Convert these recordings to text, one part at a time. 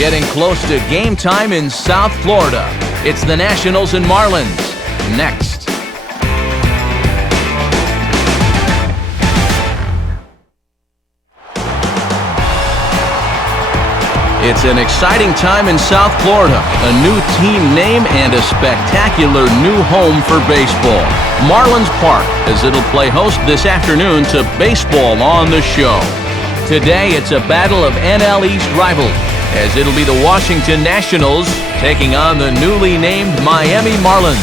Getting close to game time in South Florida. It's the Nationals and Marlins. Next. It's an exciting time in South Florida. A new team name and a spectacular new home for baseball. Marlins Park, as it'll play host this afternoon to Baseball on the Show. Today, it's a battle of NL East rivals, as it'll be the Washington Nationals taking on the newly named Miami Marlins.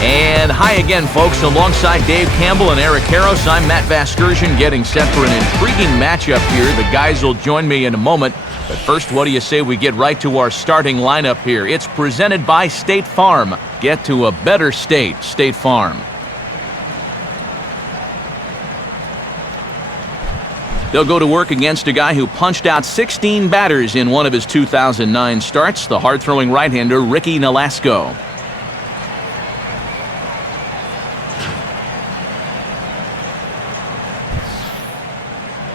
And hi again, folks. Alongside Dave Campbell and Eric Harros, I'm Matt Vasgersian, getting set for an intriguing matchup here. The guys will join me in a moment. But first, what do you say we get right to our starting lineup here? It's presented by State Farm. Get to a better state, State Farm. They'll go to work against a guy who punched out 16 batters in one of his 2009 starts, the hard-throwing right-hander Ricky Nolasco.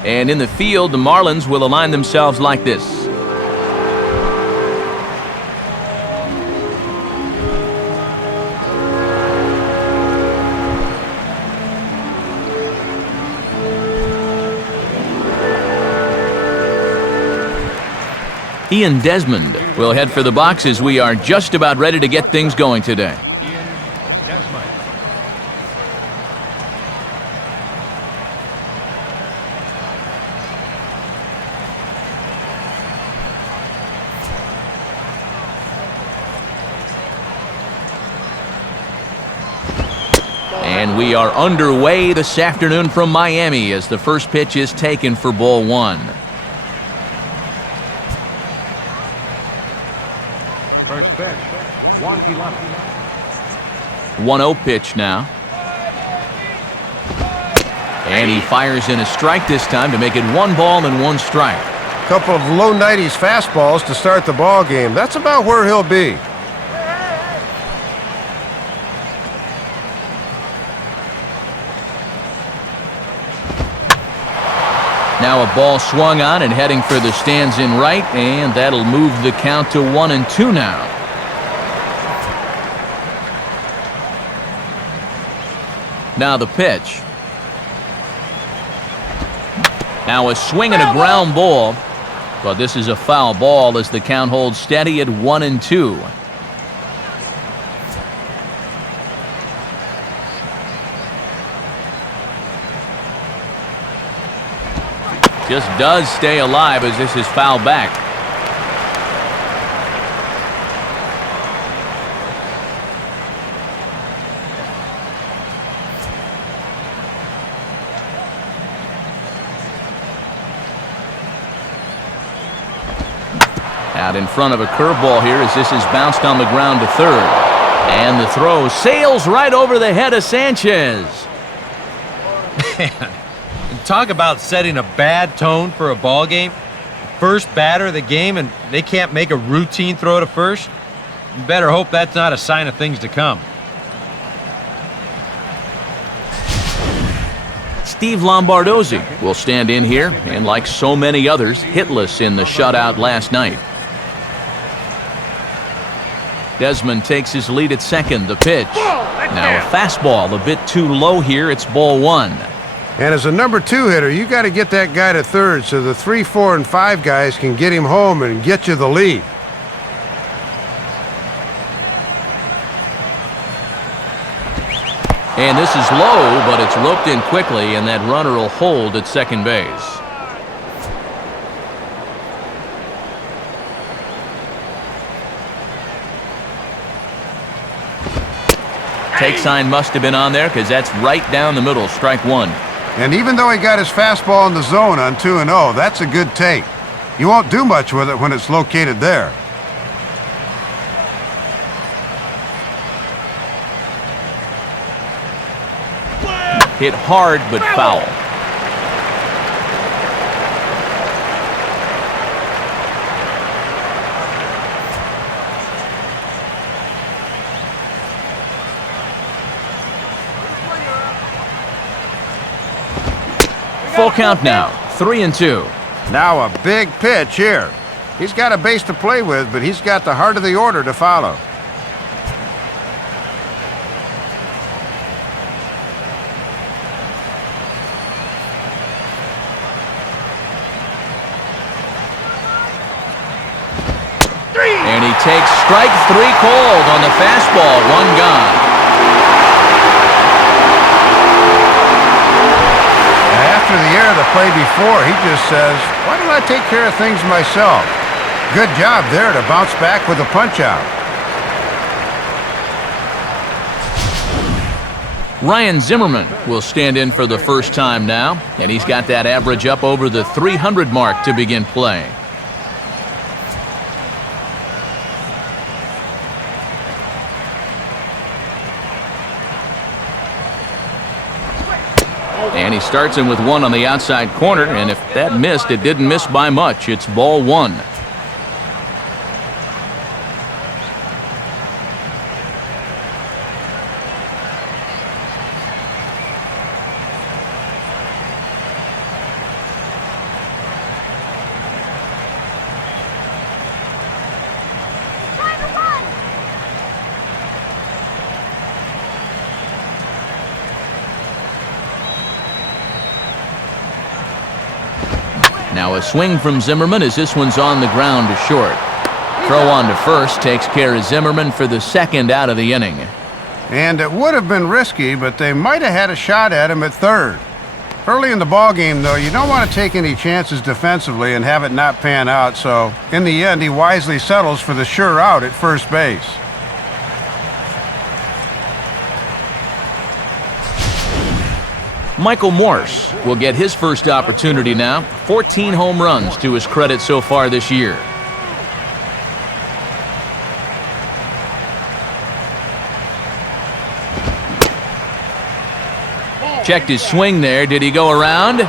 And in the field, the Marlins will align themselves like this. Ian Desmond will head for the boxes. We are just about ready to get things going today. And we are underway this afternoon from Miami as the first pitch is taken for ball one. First pitch, 1-1. 1-0 pitch now. And he fires in a strike this time to make it 1 ball and 1 strike. Couple of low 90s fastballs to start the ball game. That's about where he'll be. Now a ball swung on and heading for the stands in right, and that'll move the count to 1-2 now. Now the pitch. Now a swing and a ground ball, but this is a foul ball as the count holds steady at 1-2. Just does stay alive as this is fouled back. Out in front of a curveball here as this is bounced on the ground to third. And the throw sails right over the head of Sanchez. Talk about setting a bad tone for a ball game. First batter of the game and they can't make a routine throw to first. You better hope that's not a sign of things to come. Steve Lombardozzi will stand in here, and like so many others, hitless in the shutout last night. Desmond takes his lead at second. The pitch. Now a fastball a bit too low here. It's ball one. And as a number 2 hitter, you got to get that guy to third so the 3, 4, and 5 guys can get him home and get you the lead. And this is low, but it's roped in quickly, and that runner will hold at second base. Take sign must have been on there because that's right down the middle, strike one. And even though he got his fastball in the zone on 2-0, that's a good take. You won't do much with it when it's located there. Hit hard but foul. Full count now, 3-2. Now a big pitch here. He's got a base to play with, but he's got the heart of the order to follow. And he takes strike 3 cold on the fastball, 1 gone. After the error of the play before, he just says, why don't I take care of things myself? Good job there to bounce back with a punch-out. Ryan Zimmerman will stand in for the first time now, and he's got that average up over the 300 mark to begin play. And he starts him with 1 on the outside corner, and if that missed, it didn't miss by much. It's ball 1. Now a swing from Zimmerman as this one's on the ground to short. Throw on to first takes care of Zimmerman for the 2nd out of the inning. And it would have been risky, but they might have had a shot at him at 3rd. Early in the ballgame, though, you don't want to take any chances defensively and have it not pan out, so in the end, he wisely settles for the sure out at first base. Michael Morse will get his first opportunity now. 14 home runs to his credit so far this year. Checked his swing there. Did he go around?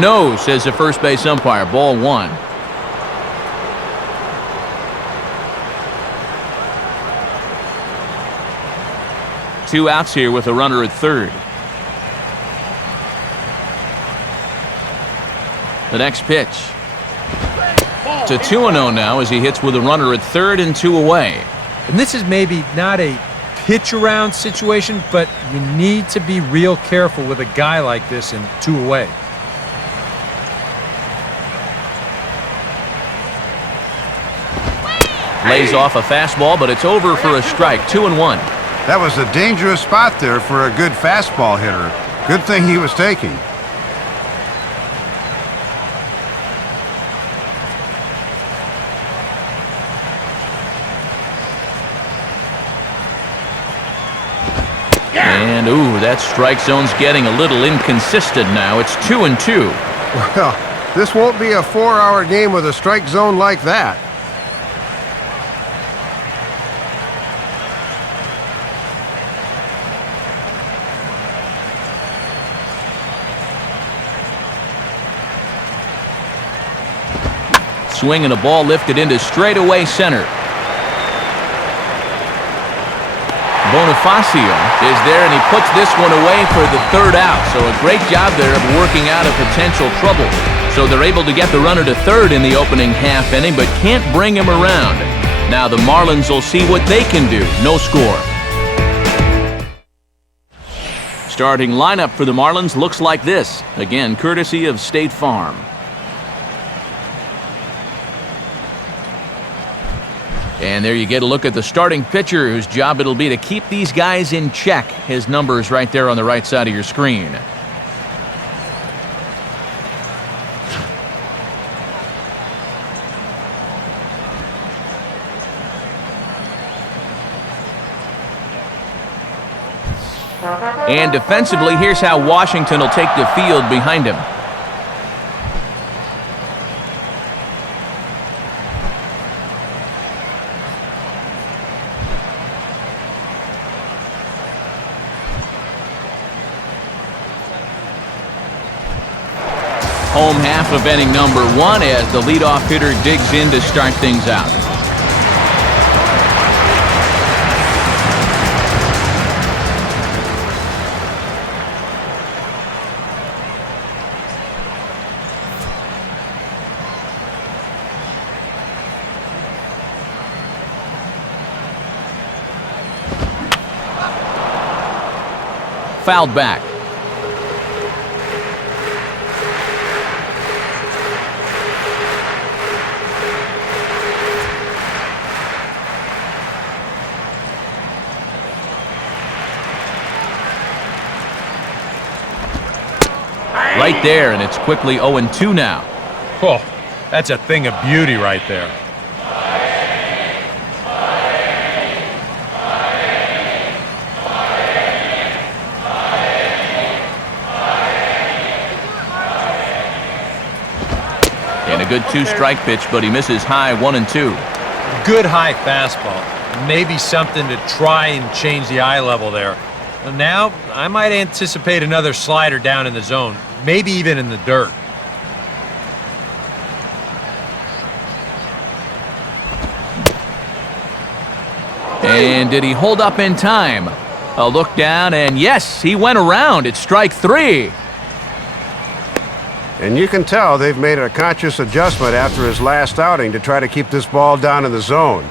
No, says the first base umpire. Ball 1. Two outs here with a runner at 3rd. The next pitch. To 2-0 now as he hits with a runner at 3rd and 2 away. And this is maybe not a pitch around situation, but you need to be real careful with a guy like this in 2 away. Lays off a fastball, but it's over for a strike. 2-1. That was a dangerous spot there for a good fastball hitter. Good thing he was taking. And, ooh, that strike zone's getting a little inconsistent now. It's 2-2. Well, this won't be a 4-hour game with a strike zone like that. Swing and a ball lifted into straightaway center. Bonifacio is there, and he puts this one away for the 3rd out. So a great job there of working out a potential trouble. So they're able to get the runner to 3rd in the opening half inning, but can't bring him around. Now the Marlins will see what they can do. No score. Starting lineup for the Marlins looks like this. Again, courtesy of State Farm. And there you get a look at the starting pitcher, whose job it'll be to keep these guys in check. His number is right there on the right side of your screen. And defensively, here's how Washington will take the field behind him. Home half of inning number 1 as the leadoff hitter digs in to start things out. fouled back. Right there, and it's quickly 0-2 now. Oh, that's a thing of beauty right there. And a good 2-strike pitch, but he misses high 1-2. Good high fastball. Maybe something to try and change the eye level there. Now, I might anticipate another slider down in the zone, maybe even in the dirt. And did he hold up in time? A look down, and yes, he went around. It's strike 3. And you can tell they've made a conscious adjustment after his last outing to try to keep this ball down in the zone.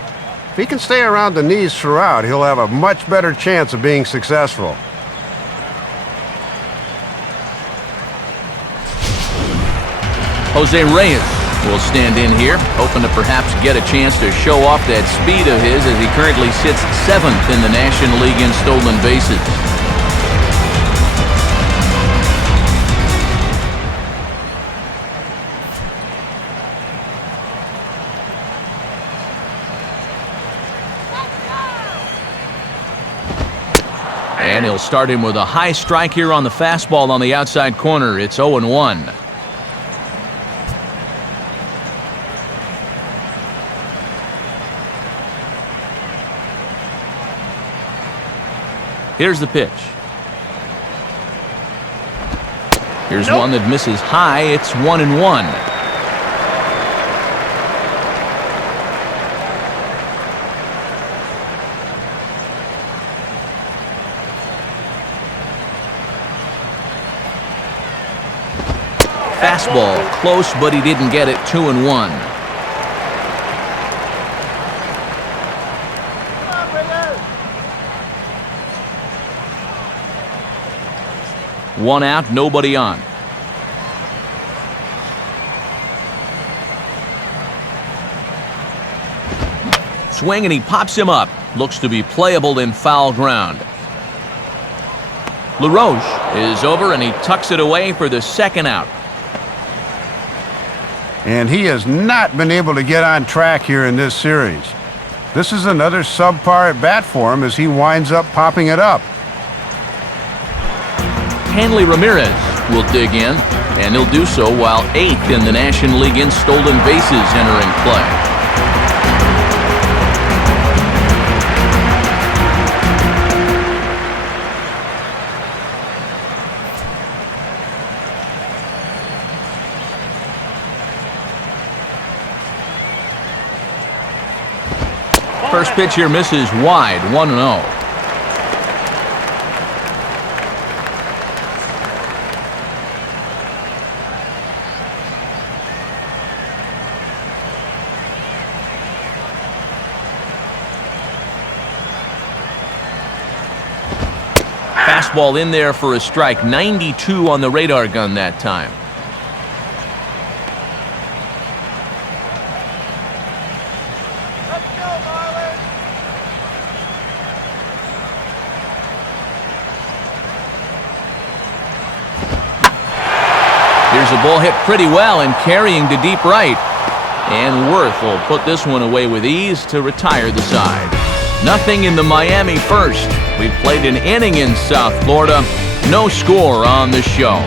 If he can stay around the knees throughout, he'll have a much better chance of being successful. Jose Reyes will stand in here, hoping to perhaps get a chance to show off that speed of his as he currently sits 7th in the National League in stolen bases. And he'll start him with a high strike here on the fastball on the outside corner. It's 0-1. Here's the pitch. Here's one that misses high. It's 1-1. Fastball close, but he didn't get it. 2-1. One out, nobody on. Swing, and he pops him up. Looks to be playable in foul ground. LaRoche is over, and he tucks it away for the 2nd out. And he has not been able to get on track here in this series. This is another subpar at bat for him as he winds up popping it up. Hanley Ramirez will dig in, and he'll do so while 8th in the National League in stolen bases entering play. First pitch here misses wide, 1-0. Fastball in there for a strike. 92 on the radar gun that time. Here's a ball hit pretty well and carrying to deep right. And Worth will put this one away with ease to retire the side. Nothing in the Miami first. We've played an inning in South Florida. No score on the show.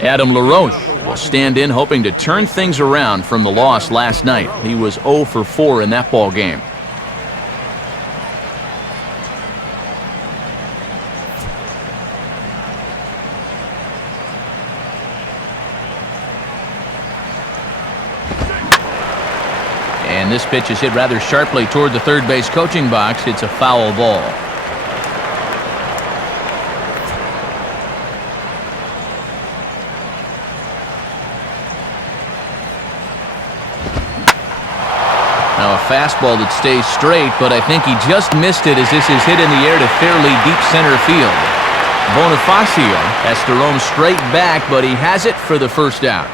Adam LaRoche will stand in, hoping to turn things around from the loss last night. He was 0 for 4 in that ball game. And this pitch is hit rather sharply toward the third base coaching box. It's a foul ball. Now a fastball that stays straight, but I think he just missed it as this is hit in the air to fairly deep center field. Bonifacio has to roam straight back, but he has it for the first out.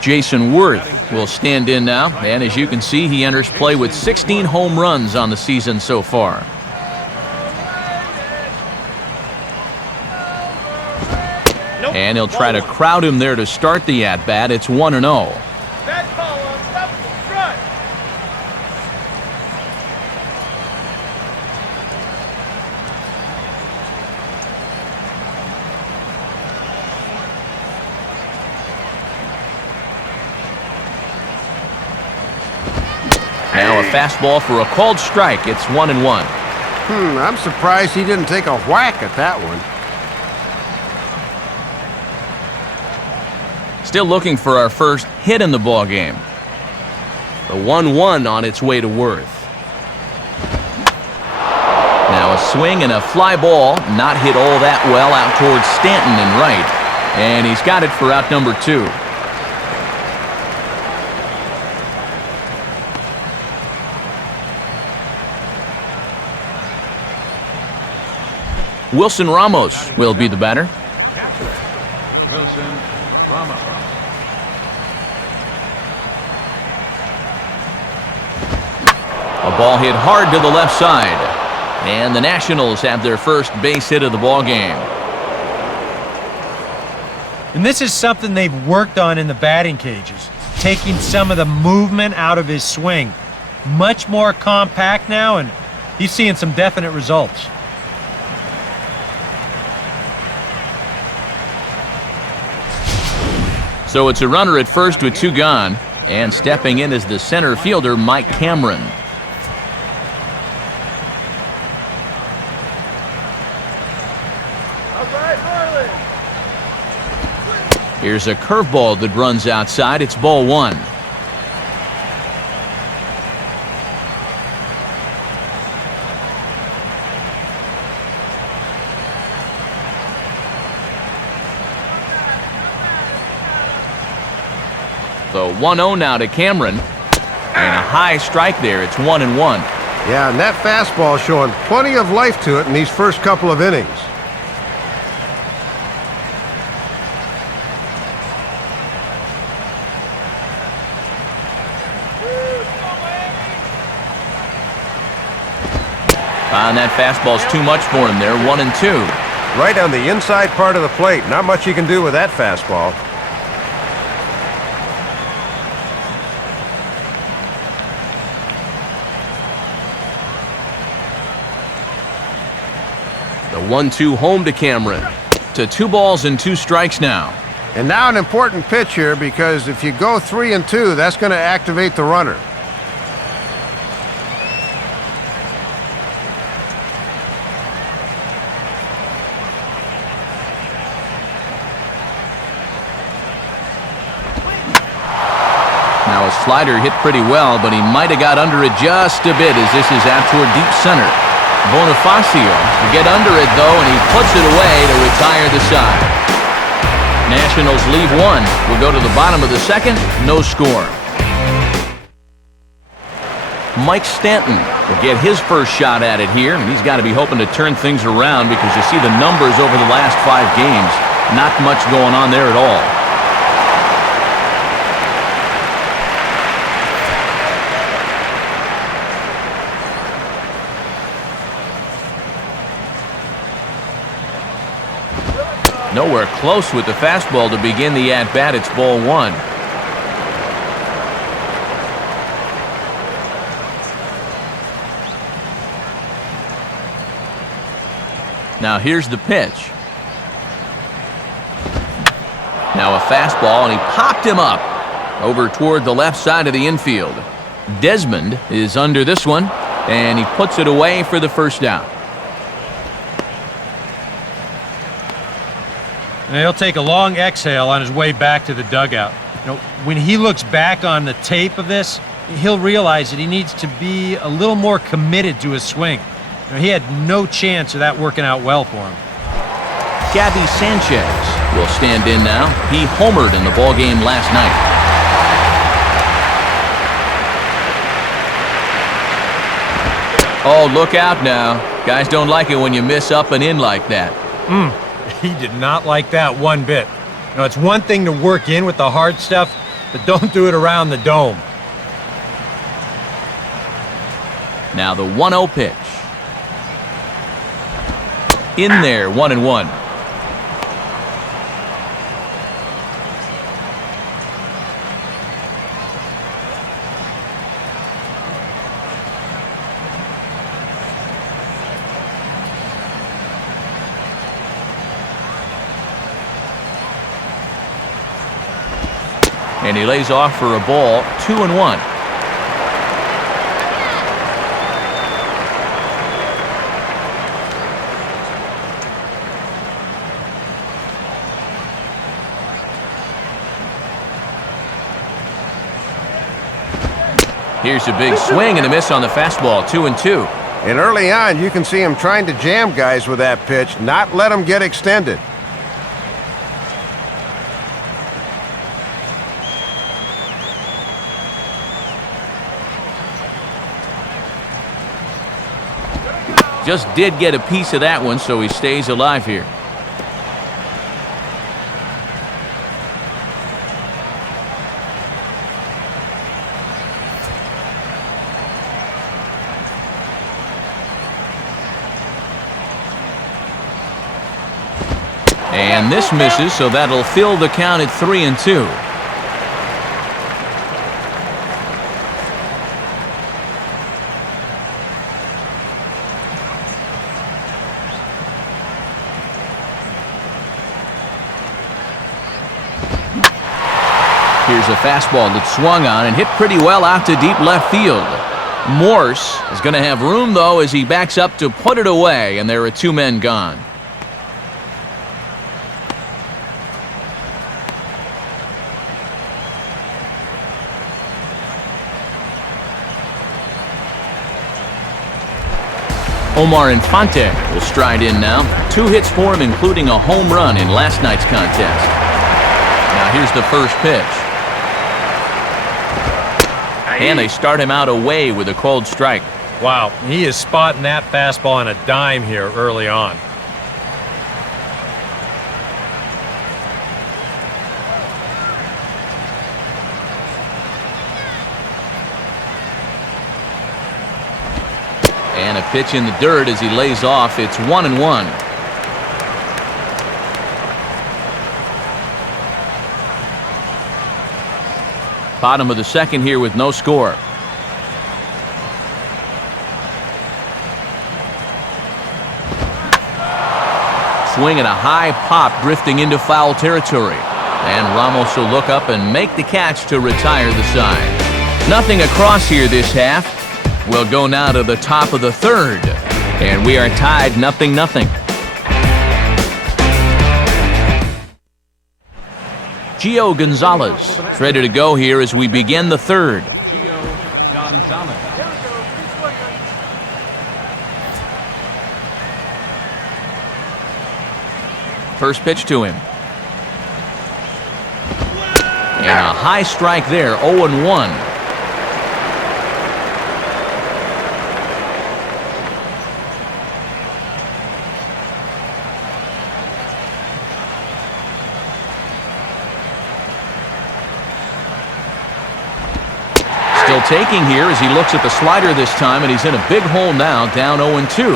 Jason Worth will stand in now, and as you can see, he enters play with 16 home runs on the season so far. And he'll try to crowd him there to start the at-bat. It's 1-0. Now a fastball for a called strike. It's 1-1. I'm surprised he didn't take a whack at that one. Still looking for our first hit in the ball game. The 1-1 on its way to Worth. Now a swing and a fly ball, not hit all that well out towards Stanton and right. And he's got it for out number 2. Wilson Ramos will be the batter. Wilson Ramos. A ball hit hard to the left side. And the Nationals have their first base hit of the ball game. And this is something they've worked on in the batting cages, taking some of the movement out of his swing. Much more compact now, and he's seeing some definite results. So it's a runner at first with 2 gone, and stepping in is the center fielder, Mike Cameron. Here's a curveball that runs outside. It's ball 1. So 1-0 now to Cameron, and a high strike there. It's 1-1. Yeah, and that fastball showing plenty of life to it in these first couple of innings. And that fastball's too much for him there. 1-2. Right on the inside part of the plate. Not much you can do with that fastball. The 1-2 home to Cameron. To 2 balls and 2 strikes now. And now an important pitch here, because if you go 3-2, that's going to activate the runner. Now a slider hit pretty well, but he might have got under it just a bit as this is out toward deep center. Bonifacio to get under it, though, and he puts it away to retire the side. Nationals leave 1. We'll go to the bottom of the second. No score. Mike Stanton will get his first shot at it here, and he's got to be hoping to turn things around because you see the numbers over the last 5 games. Not much going on there at all. Nowhere close with the fastball to begin the at-bat. It's ball 1. Now here's the pitch. Now a fastball, and he popped him up over toward the left side of the infield. Desmond is under this one, and he puts it away for the first down. And he'll take a long exhale on his way back to the dugout. You know, when he looks back on the tape of this, he'll realize that he needs to be a little more committed to his swing. You know, he had no chance of that working out well for him. Gabby Sanchez will stand in now. He homered in the ballgame last night. Oh, look out now. Guys don't like it when you miss up and in like that. He did not like that one bit. Now, it's one thing to work in with the hard stuff, but don't do it around the dome. Now the 1-0 pitch. In there, 1-1. And he lays off for a ball, 2-1. Here's a big swing and a miss on the fastball, 2-2. And early on, you can see him trying to jam guys with that pitch, not let them get extended. Just did get a piece of that one, so he stays alive here. And this misses, so that'll fill the count at 3-2. Here's a fastball that swung on and hit pretty well out to deep left field. Morse is going to have room, though, as he backs up to put it away, and there are two men gone. Omar Infante will stride in now. 2 hits for him, including a home run in last night's contest. Now here's the first pitch. And they start him out away with a called strike. Wow, he is spotting that fastball on a dime here early on. And a pitch in the dirt as he lays off. It's 1-1. Bottom of the second here with no score. Swing and a high pop drifting into foul territory. And Ramos will look up and make the catch to retire the side. Nothing across here this half. We'll go now to the top of the third. And we are tied 0-0. Gio Gonzalez is ready to go here as we begin the third. Gio Gonzalez. First pitch to him. And a high strike there, 0-1. Still taking here as he looks at the slider this time, and he's in a big hole now, down 0-2.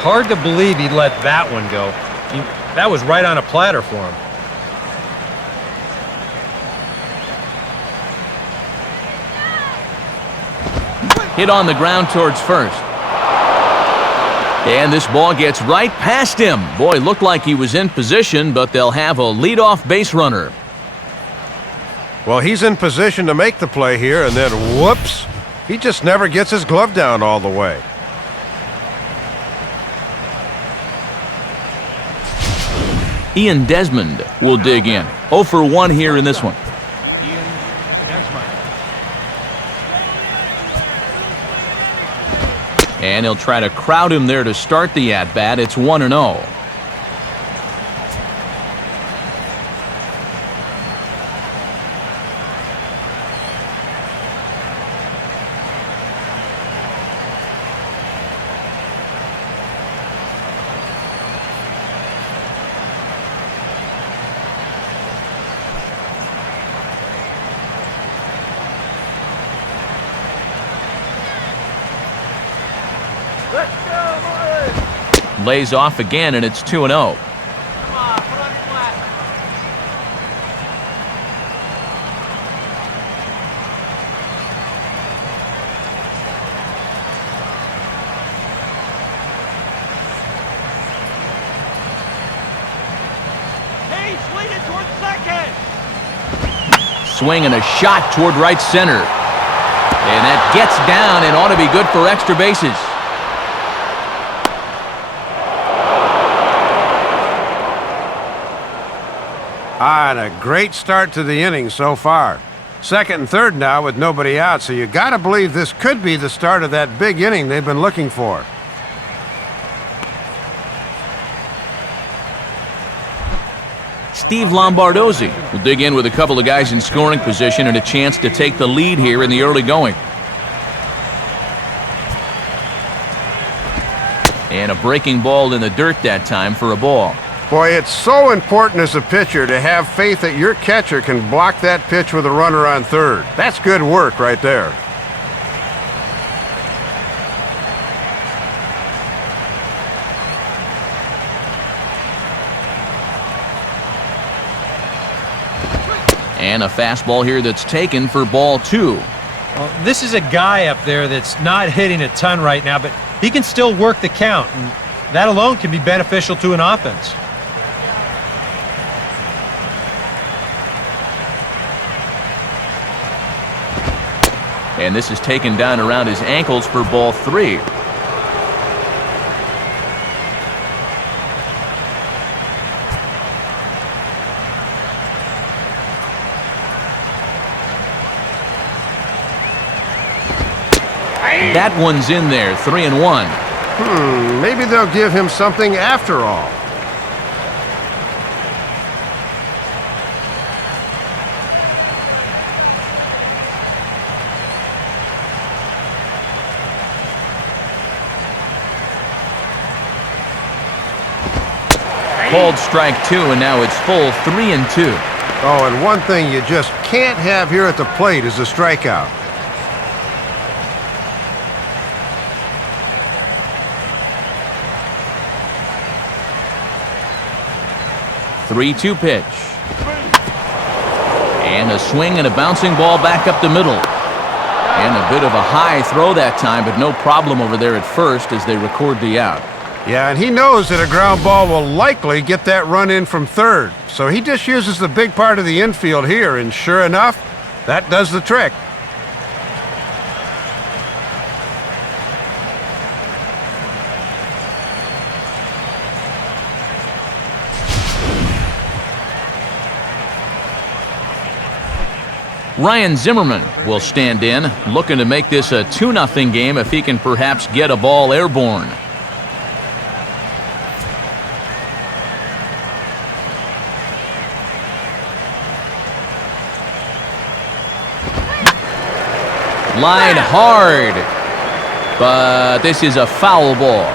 Hard to believe he let that one go. That was right on a platter for him. Hit on the ground towards first. And this ball gets right past him. Boy, looked like he was in position, but they'll have a leadoff base runner. Well, he's in position to make the play here, and then whoops, he just never gets his glove down all the way. Ian Desmond will dig in. 0 for 1 here in this one. Ian Desmond. And he'll try to crowd him there to start the at-bat. It's 1-0. Lays off again, and it's 2-0. Swing and a shot toward right center. And that gets down and ought to be good for extra bases. And a great start to the inning so far. Second and third now with nobody out, so you got to believe this could be the start of that big inning they've been looking for. Steve Lombardozzi will dig in with a couple of guys in scoring position and a chance to take the lead here in the early going. And a breaking ball in the dirt that time for a ball. Boy, it's so important as a pitcher to have faith that your catcher can block that pitch with a runner on third. That's good work right there. And a fastball here that's taken for ball 2. Well, this is a guy up there that's not hitting a ton right now, but he can still work the count, and that alone can be beneficial to an offense. And this is taken down around his ankles for ball 3. That one's in there, 3-1. Maybe they'll give him something after all. Called strike 2, and now it's full 3-2. Oh, and one thing you just can't have here at the plate is a strikeout. Three-two pitch. And a swing and a bouncing ball back up the middle. And a bit of a high throw that time, but no problem over there at first as they record the out. Yeah, and he knows that a ground ball will likely get that run in from third. So he just uses the big part of the infield here, and sure enough, that does the trick. Ryan Zimmerman will stand in, looking to make this a 2-0 game if he can perhaps get a ball airborne. Line hard, but this is a foul ball.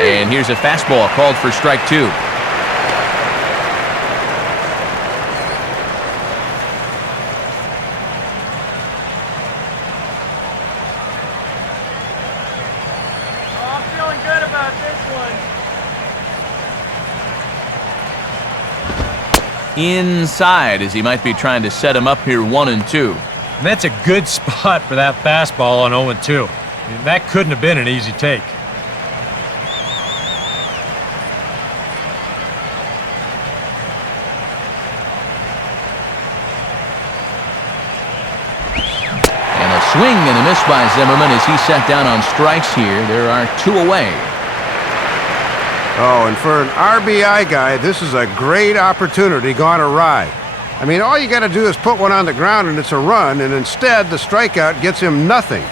And here's a fastball called for strike 2. I'm feeling good about this one. Inside, as he might be trying to set him up here 1-2. And that's a good spot for that fastball on 0-2. I mean, that couldn't have been an easy take. Swing and a miss by Zimmerman as he sat down on strikes here. There are 2 away. Oh, and for an RBI guy, this is a great opportunity gone awry. I mean, all you got to do is put one on the ground and it's a run, and instead the strikeout gets him nothing.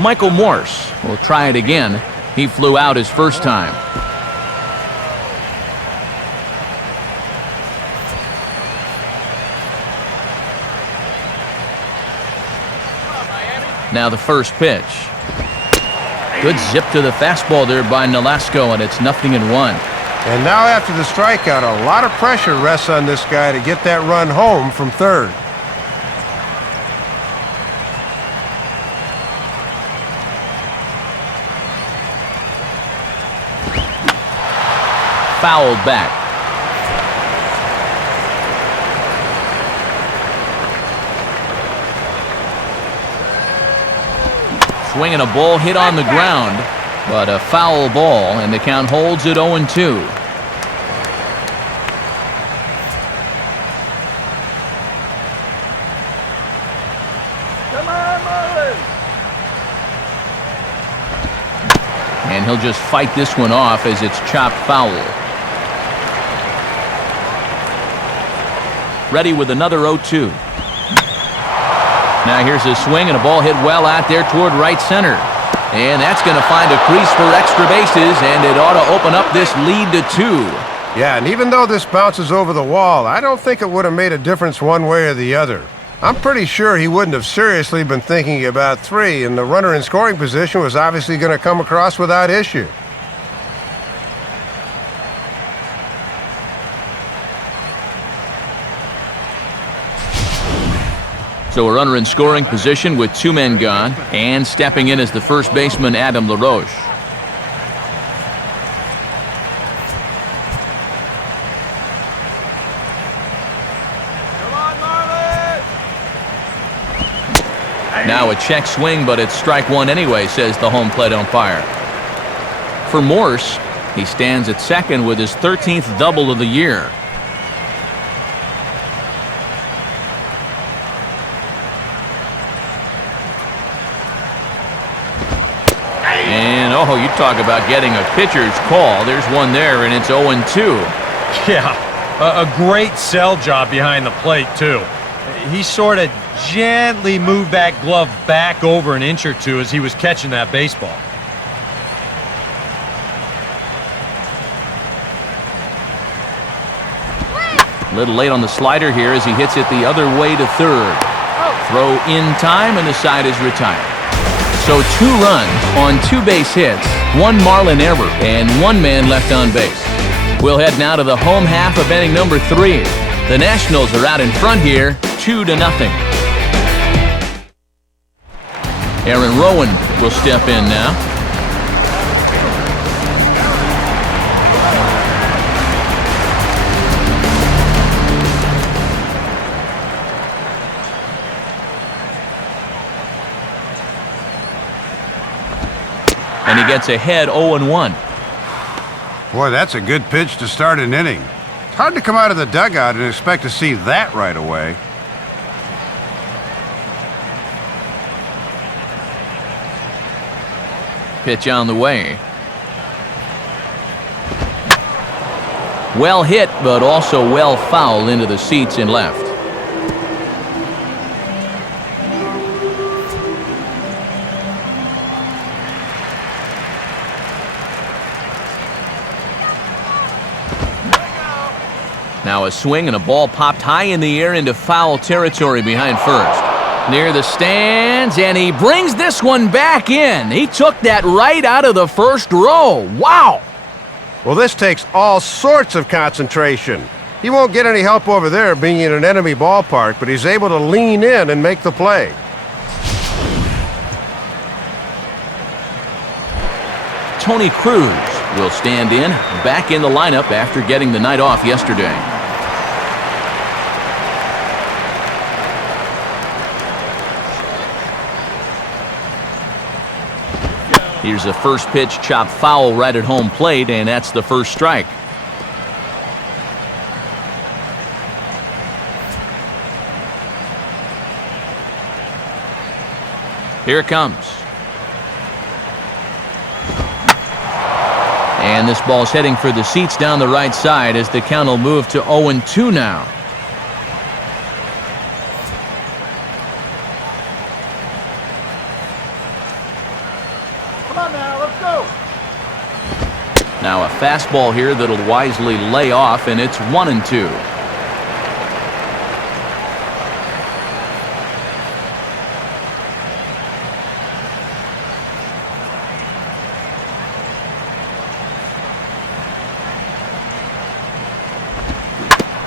Michael Morse will try it again. He flew out his first time. Now the first pitch. Good zip to the fastball there by Nolasco, and it's 0-1. And now after the strikeout, a lot of pressure rests on this guy to get that run home from third. Fouled back. Swinging a ball hit on the ground, but a foul ball, and the count holds at 0-2. Come on, Marlins! And he'll just fight this one off as it's chopped foul. Ready with another 0-2. Now here's a swing and a ball hit well out there toward right center. And that's going to find a crease for extra bases, and it ought to open up this lead to 2. Yeah, and even though this bounces over the wall, I don't think it would have made a difference one way or the other. I'm pretty sure he wouldn't have seriously been thinking about 3, and the runner in scoring position was obviously going to come across without issue. So a runner in scoring position with 2 men gone, and stepping in as the first baseman, Adam LaRoche. Come on, Marlins! Now a check swing, but it's strike 1 anyway, says the home plate umpire. For Morse, he stands at second with his 13th double of the year. And, oh, you talk about getting a pitcher's call. There's one there, and it's 0-2. Yeah, a great sell job behind the plate, too. He sort of gently moved that glove back over an inch or two as he was catching that baseball. A little late on the slider here as he hits it the other way to third. Throw in time, and the side is retired. So 2 runs on 2 base hits, 1 Marlin error, and 1 man left on base. We'll head now to the home half of inning number 3. The Nationals are out in front here, 2-0. Aaron Rowan will step in now. And he gets ahead 0-1. Boy, that's a good pitch to start an inning. It's hard to come out of the dugout and expect to see that right away. Pitch on the way. Well hit, but also well fouled into the seats in left. Now a swing and a ball popped high in the air into foul territory behind first. Near the stands, and he brings this one back in. He took that right out of the first row. Wow! Well, this takes all sorts of concentration. He won't get any help over there being in an enemy ballpark, but he's able to lean in and make the play. Tony Cruz will stand in, back in the lineup after getting the night off yesterday. Here's a first pitch chopped foul right at home plate, and that's the first strike. Here it comes. And this ball's heading for the seats down the right side as the count will move to 0-2 now. Come on now, let's go! Now a fastball here that'll wisely lay off, and it's 1-2.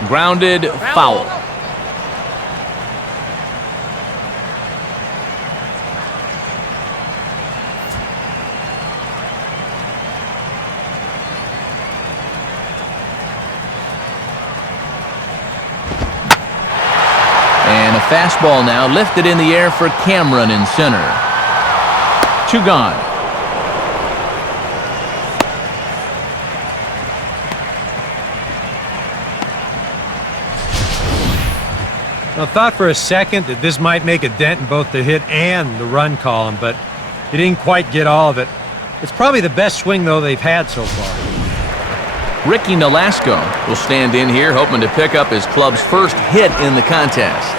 Grounded, foul. And a fastball now lifted in the air for Cameron in center. 2 gone. I thought for a second that this might make a dent in both the hit and the run column, but he didn't quite get all of it. It's probably the best swing, though, they've had so far. Ricky Nolasco will stand in here, hoping to pick up his club's first hit in the contest.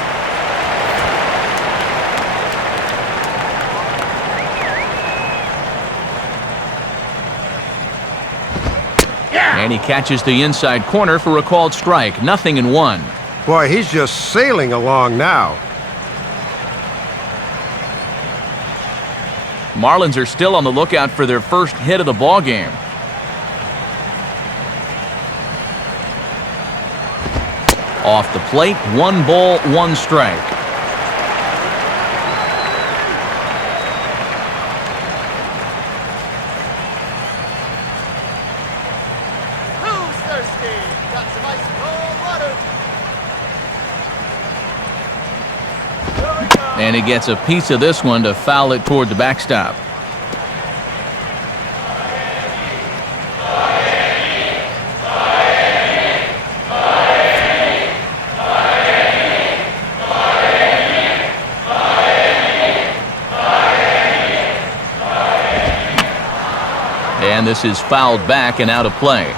And he catches the inside corner for a called strike. 0-1. Boy, he's just sailing along now. Marlins are still on the lookout for their first hit of the ball game. Off the plate, 1 ball, 1 strike. Who's thirsty? Got some ice cold water. And he gets a piece of this one to foul it toward the backstop. And this is fouled back and out of play.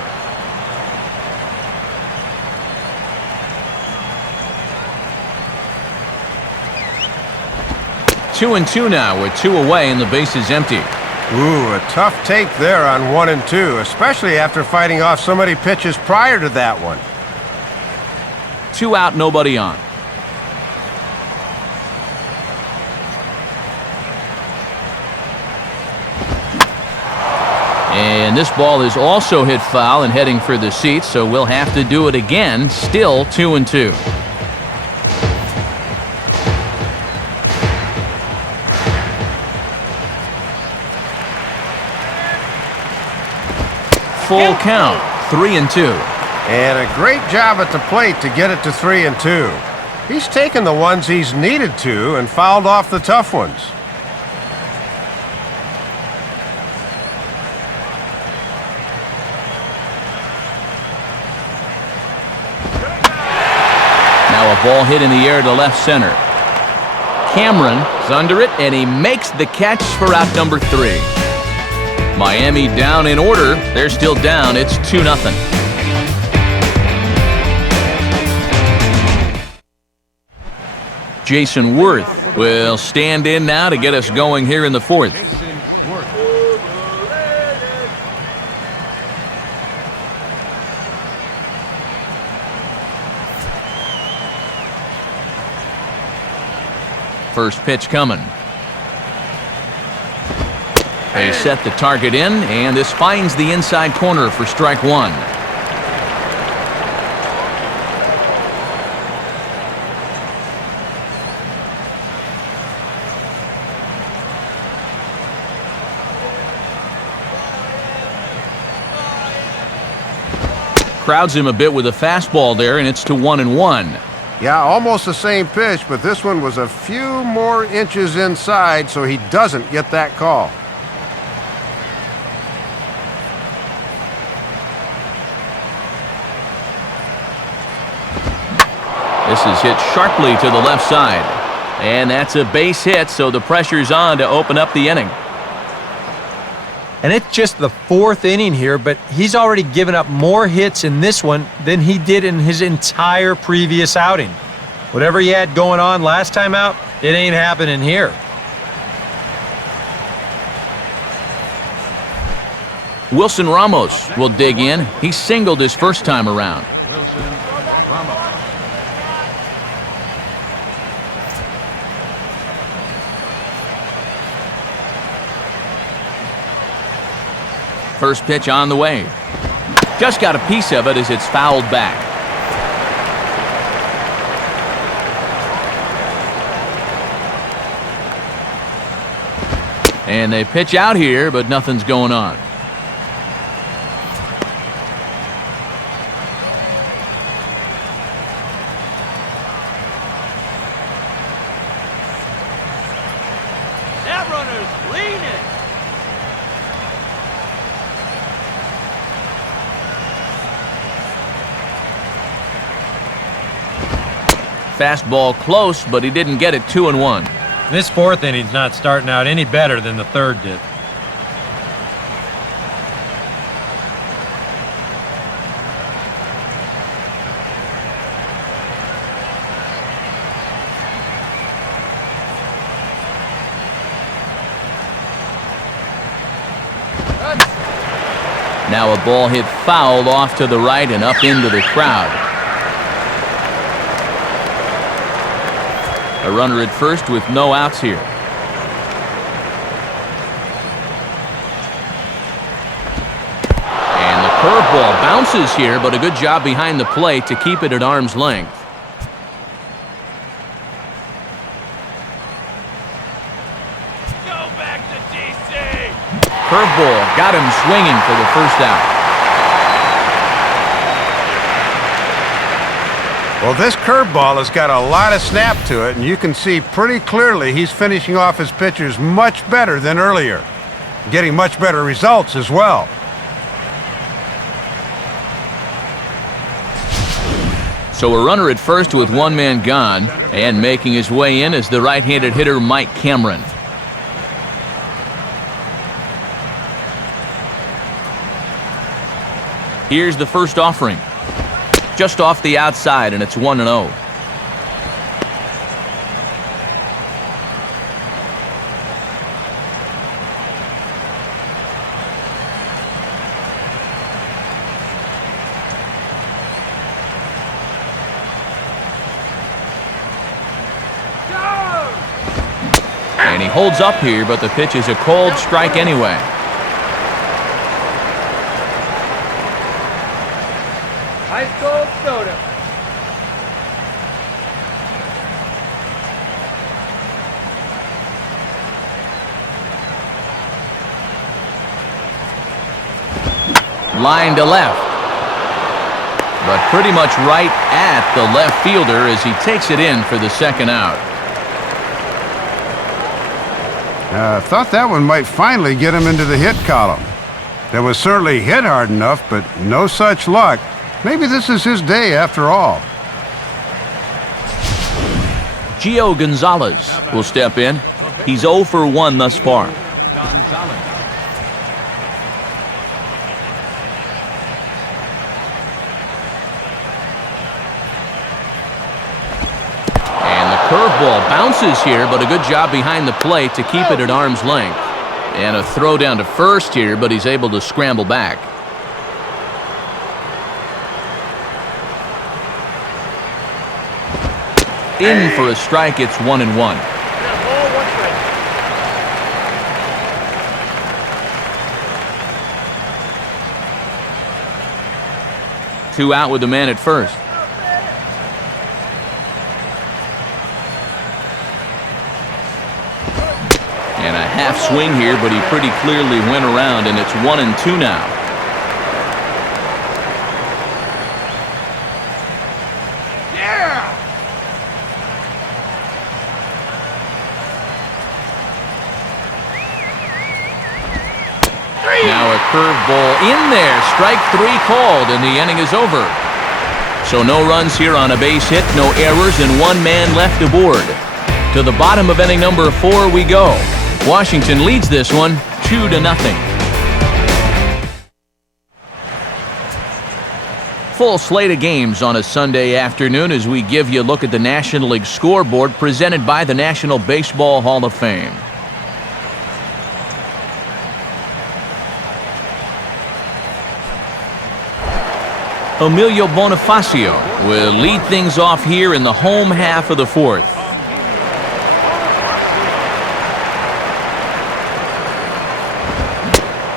Two and two now with 2 away and the bases empty. Ooh, a tough take there on 1 and 2, especially after fighting off so many pitches prior to that one. 2 out, nobody on. And this ball is also hit foul and heading for the seats, so we'll have to do it again. Still 2 and 2. Full count, 3 and 2. And a great job at the plate to get it to 3 and 2. He's taken the ones he's needed to and fouled off the tough ones. Now a ball hit in the air to left center. Cameron is under it, and he makes the catch for out number 3. Miami down in order. They're still down. It's 2-0. Jason Worth will stand in now to get us going here in the 4th. Jason Worth. First pitch coming. They set the target in, and this finds the inside corner for strike 1. Crowds him a bit with a fastball there, and it's to 1-1. Yeah, almost the same pitch, but this one was a few more inches inside, so he doesn't get that call. This is hit sharply to the left side. And that's a base hit, so the pressure's on to open up the inning. And it's just the 4th inning here, but he's already given up more hits in this one than he did in his entire previous outing. Whatever he had going on last time out, it ain't happening here. Wilson Ramos will dig in. He singled his first time around. Wilson Ramos. First pitch on the way. Just got a piece of it as it's fouled back. And they pitch out here, but nothing's going on. That runner's leaning. Fastball close, but he didn't get it 2-1. This fourth inning's not starting out any better than the third did. Now a ball hit foul off to the right and up into the crowd. A runner at first with no outs here. And the curveball bounces here, but a good job behind the plate to keep it at arm's length. Go back to DC. Curveball got him swinging for the first out. Well, this curveball has got a lot of snap to it, and you can see pretty clearly he's finishing off his pitchers much better than earlier, getting much better results as well. So a runner at first with one man gone, and making his way in is the right-handed hitter Mike Cameron. Here's the first offering. Just off the outside, and it's 1-0. And he holds up here, but the pitch is a cold strike anyway. Ice cold soda. Line to left. But pretty much right at the left fielder as he takes it in for the second out. Thought that one might finally get him into the hit column. That was certainly hit hard enough, but no such luck. Maybe this is his day after all. Gio Gonzalez will step in. He's 0 for 1 thus far. Gonzalez. And the curveball bounces here, but a good job behind the plate to keep it at arm's length. And a throw down to first here, but he's able to scramble back. In for a strike, it's 1-1. Two out with the man at first. And a half swing here, but he pretty clearly went around, and it's 1-2 now. Now a curveball in there. Strike 3 called, and the inning is over. So no runs here on a base hit, no errors, and one man left aboard. To the bottom of inning number 4 we go. Washington leads this one 2-0. Full slate of games on a Sunday afternoon as we give you a look at the National League scoreboard presented by the National Baseball Hall of Fame. Emilio Bonifacio will lead things off here in the home half of the 4th.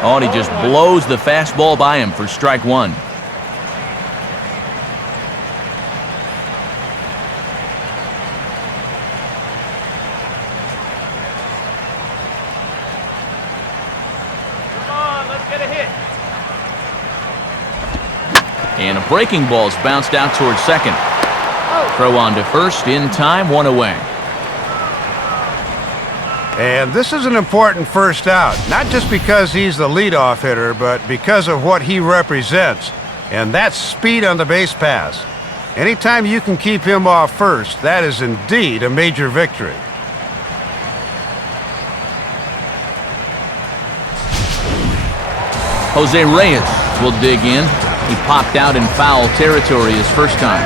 Oh, and he just blows the fastball by him for strike 1. And a breaking ball's bounced out towards second. Throw on to first in time, one away. And this is an important first out, not just because he's the leadoff hitter, but because of what he represents, and that's speed on the base pass. Anytime you can keep him off first, that is indeed a major victory. Jose Reyes will dig in. He popped out in foul territory his first time.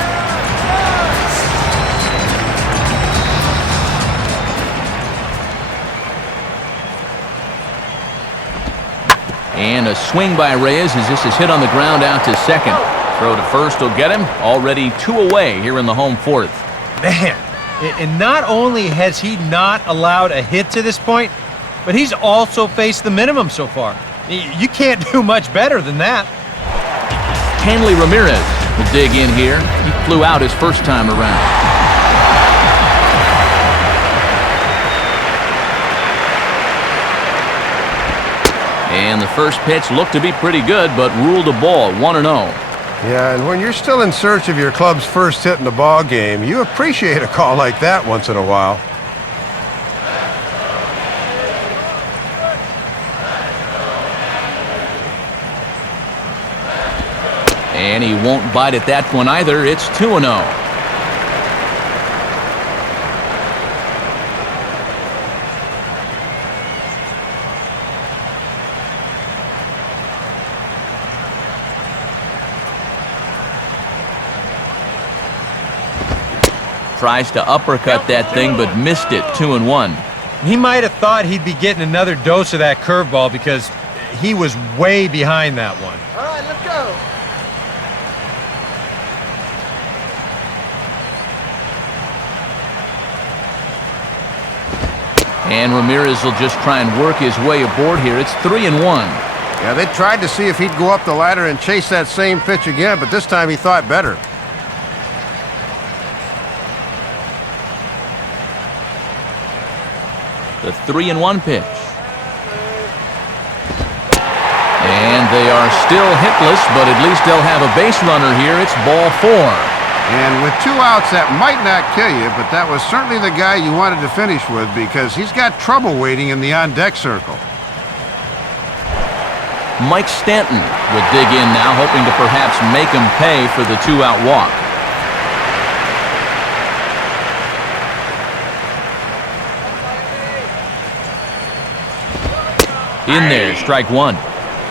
And a swing by Reyes as this is hit on the ground out to second. Throw to first will get him. Already 2 away here in the home fourth. Man, and not only has he not allowed a hit to this point, but he's also faced the minimum so far. You can't do much better than that. Hanley Ramirez will dig in here. He flew out his first time around. And the first pitch looked to be pretty good, but ruled a ball, 1-0. Yeah, and when you're still in search of your club's first hit in the ball game, you appreciate a call like that once in a while. And he won't bite at that one either. It's 2-0. Tries to uppercut that thing, but missed it. 2-1. He might have thought he'd be getting another dose of that curveball because he was way behind that one. All right, let's go. And Ramirez will just try and work his way aboard here. It's 3-1. Yeah, they tried to see if he'd go up the ladder and chase that same pitch again, but this time he thought better. The 3-1 pitch. And they are still hitless, but at least they'll have a base runner here. It's ball 4. And with 2 outs, that might not kill you, but that was certainly the guy you wanted to finish with because he's got trouble waiting in the on-deck circle. Mike Stanton will dig in now, hoping to perhaps make him pay for the 2-out walk. In there, strike 1.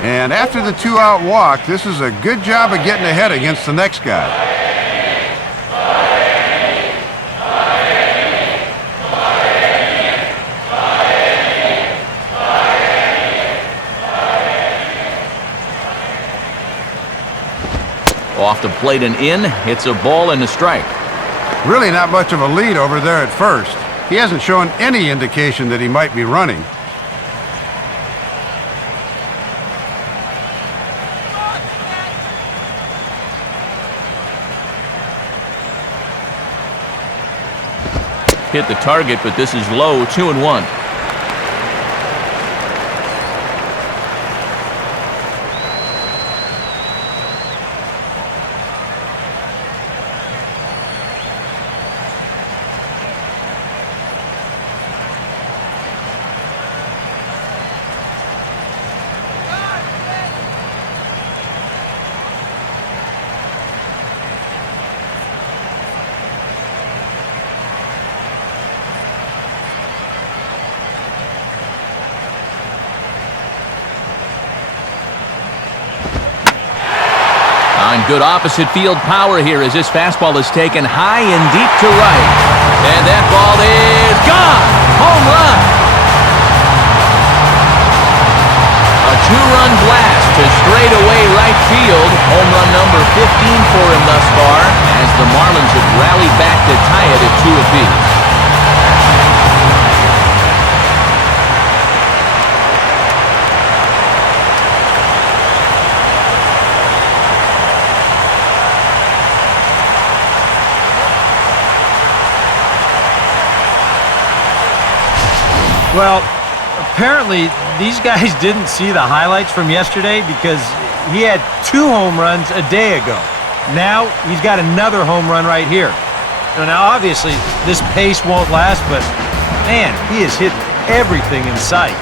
And after the 2-out walk, this is a good job of getting ahead against the next guy. Off the plate and in, it's a ball and a strike. Really not much of a lead over there at first. He hasn't shown any indication that he might be running. Hit the target, but this is low, 2-1. Good opposite field power here as this fastball is taken high and deep to right. And that ball is gone. Home run. A 2-run blast to straightaway right field. Home run number 15 for him thus far as the Marlins have rallied back to tie it at 2 apiece. Well, apparently these guys didn't see the highlights from yesterday because he had 2 home runs a day ago. Now he's got another home run right here. Now obviously this pace won't last, but man, he has hit everything in sight.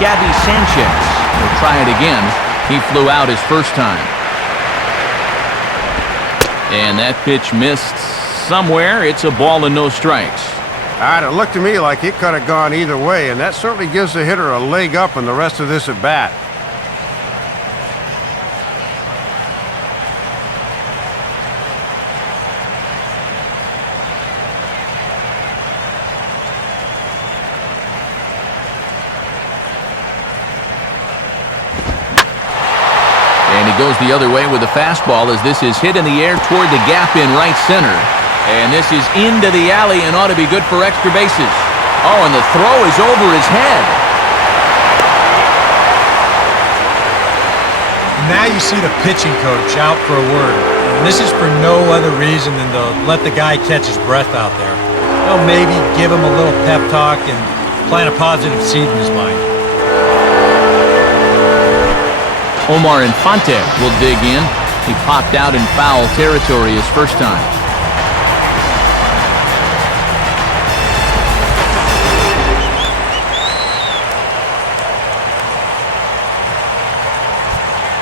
Gabby Sanchez will try it again. He flew out his first time. And that pitch missed somewhere. It's a ball and no strikes. It looked to me like it could have gone either way, and that certainly gives the hitter a leg up in the rest of this at-bat. And he goes the other way with a fastball as this is hit in the air toward the gap in right center. And this is into the alley and ought to be good for extra bases. Oh, and the throw is over his head. Now you see the pitching coach out for a word. And this is for no other reason than to let the guy catch his breath out there. Maybe give him a little pep talk and plant a positive seed in his mind. Omar Infante will dig in. He popped out in foul territory his first time.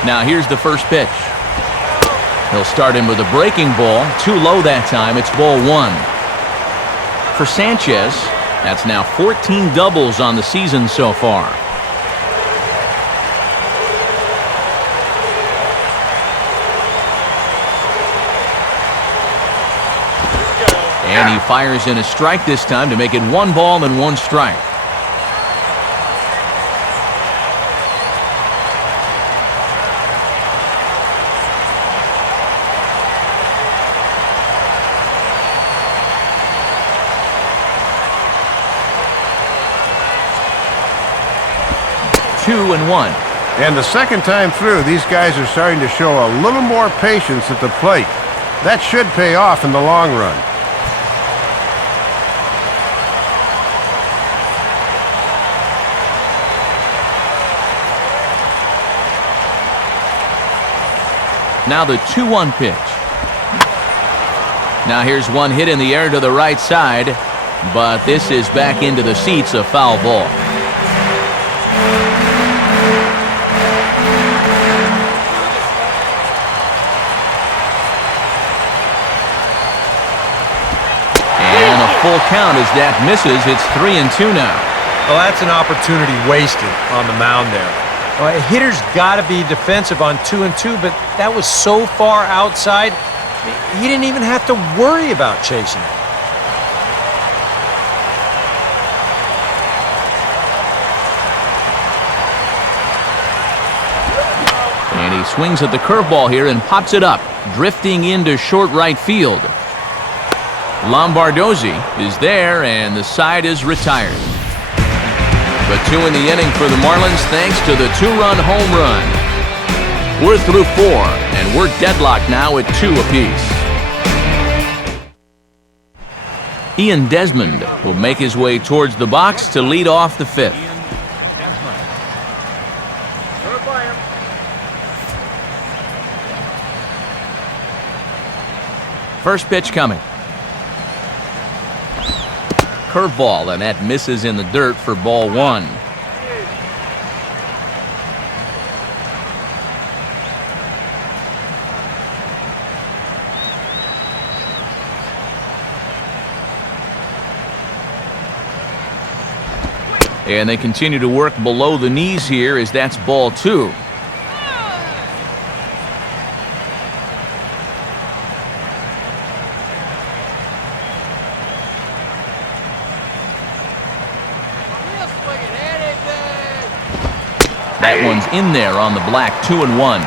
Now here's the first pitch. He'll start him with a breaking ball. Too low that time. It's ball 1. For Sanchez, that's now 14 doubles on the season so far. And he fires in a strike this time to make it 1 ball and 1 strike. Two and 1. And the second time through, these guys are starting to show a little more patience at the plate. That should pay off in the long run. Now the 2-1 pitch. Now here's one hit in the air to the right side, but this is back into the seats, a foul ball. And a full count as that misses. It's 3-2 now. Well, that's an opportunity wasted on the mound there. Well, a hitter's got to be defensive on 2-2, but that was so far outside, he didn't even have to worry about chasing it. And he swings at the curveball here and pops it up, drifting into short right field. Lombardozzi is there, and the side is retired. But 2 in the inning for the Marlins thanks to the 2-run home run. We're through 4, and we're deadlocked now at 2 apiece. Ian Desmond will make his way towards the box to lead off the 5th. First pitch coming. Curveball, and that misses in the dirt for ball 1. And they continue to work below the knees here as that's ball 2. That one's in there on the black. 2-1.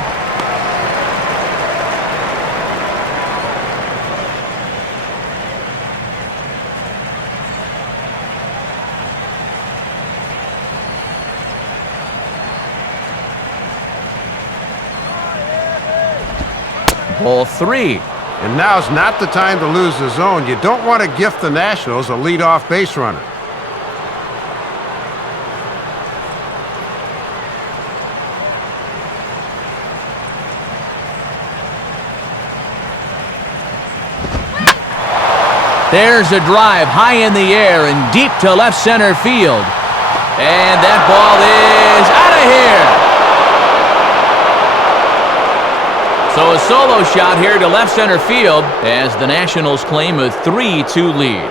Ball 3. And now's not the time to lose the zone. You don't want to gift the Nationals a leadoff base runner. There's a drive high in the air and deep to left center field. And that ball is out of here. So a solo shot here to left center field as the Nationals claim a 3-2 lead.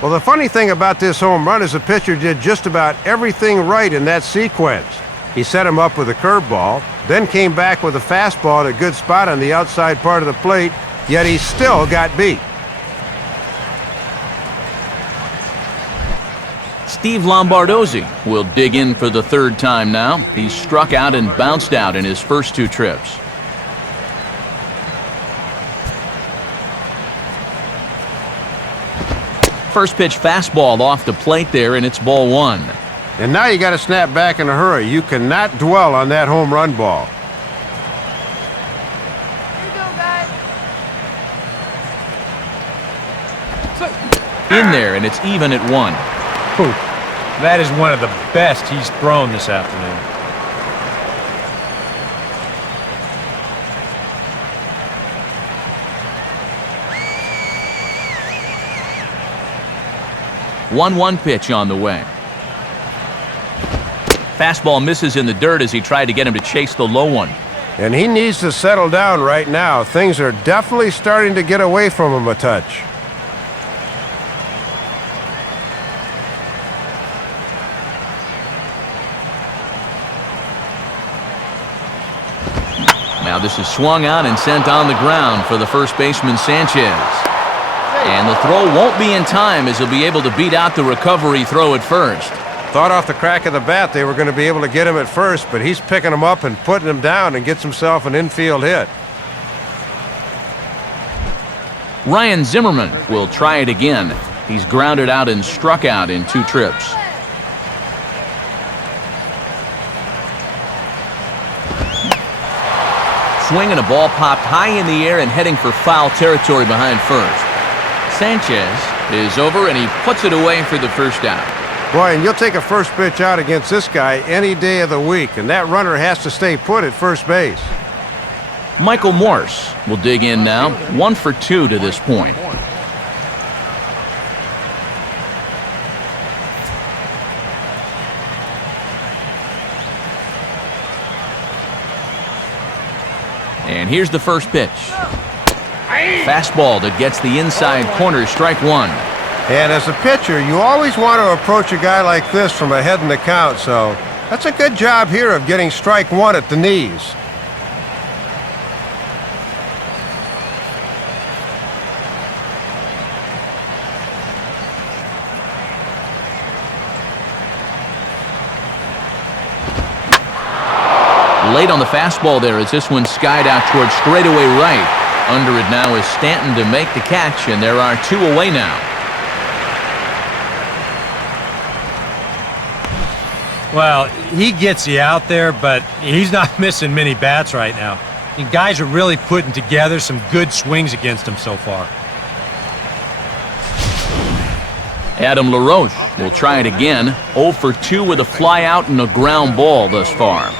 Well, the funny thing about this home run is the pitcher did just about everything right in that sequence. He set him up with a curveball, then came back with a fastball at a good spot on the outside part of the plate, yet he still got beat. Steve Lombardozzi will dig in for the third time now. He's struck out and bounced out in his first two trips. First pitch fastball off the plate there, and it's ball one. And now you got to snap back in a hurry. You cannot dwell on that home run ball. In there, and it's even at one. Whew. That is one of the best he's thrown this afternoon. One pitch on the way. Fastball misses in the dirt as he tried to get him to chase the low one. And he needs to settle down right now. Things are definitely starting to get away from him a touch. Now this is swung on and sent on the ground for the first baseman, Sanchez. And the throw won't be in time as he'll be able to beat out the recovery throw at first. Thought off the crack of the bat they were going to be able to get him at first, but he's picking him up and putting him down and gets himself an infield hit. Ryan Zimmerman will try it again. He's grounded out and struck out in two trips. Swing and a ball popped high in the air and heading for foul territory behind first. Sanchez is over and he puts it away for the first out. Boy, and you'll take a first pitch out against this guy any day of the week, and that runner has to stay put at first base. Michael Morse will dig in now, 1 for 2 to this point. And here's the first pitch. Fastball that gets the inside corner, strike one. And as a pitcher, you always want to approach a guy like this from ahead in the count, so that's a good job here of getting strike one at the knees. Late on the fastball there as this one skied out towards straightaway right. Under it now is Stanton to make the catch, and there are two away now. Well, he gets you out there, but he's not missing many bats right now. The guys are really putting together some good swings against him so far. Adam LaRoche will try it again. 0 for 2 with a fly out and a ground ball thus far.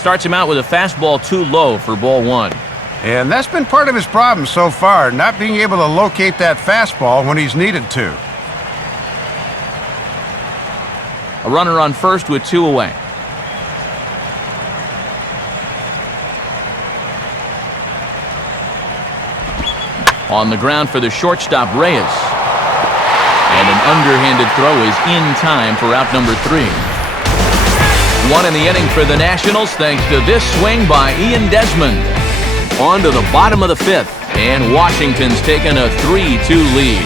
Starts him out with a fastball too low for ball one. And that's been part of his problem so far, not being able to locate that fastball when he's needed to. A runner on first with two away. On the ground for the shortstop, Reyes. And an underhanded throw is in time for out number 3. One in the inning for the Nationals thanks to this swing by Ian Desmond. On to the bottom of the 5th, and Washington's taken a 3-2 lead.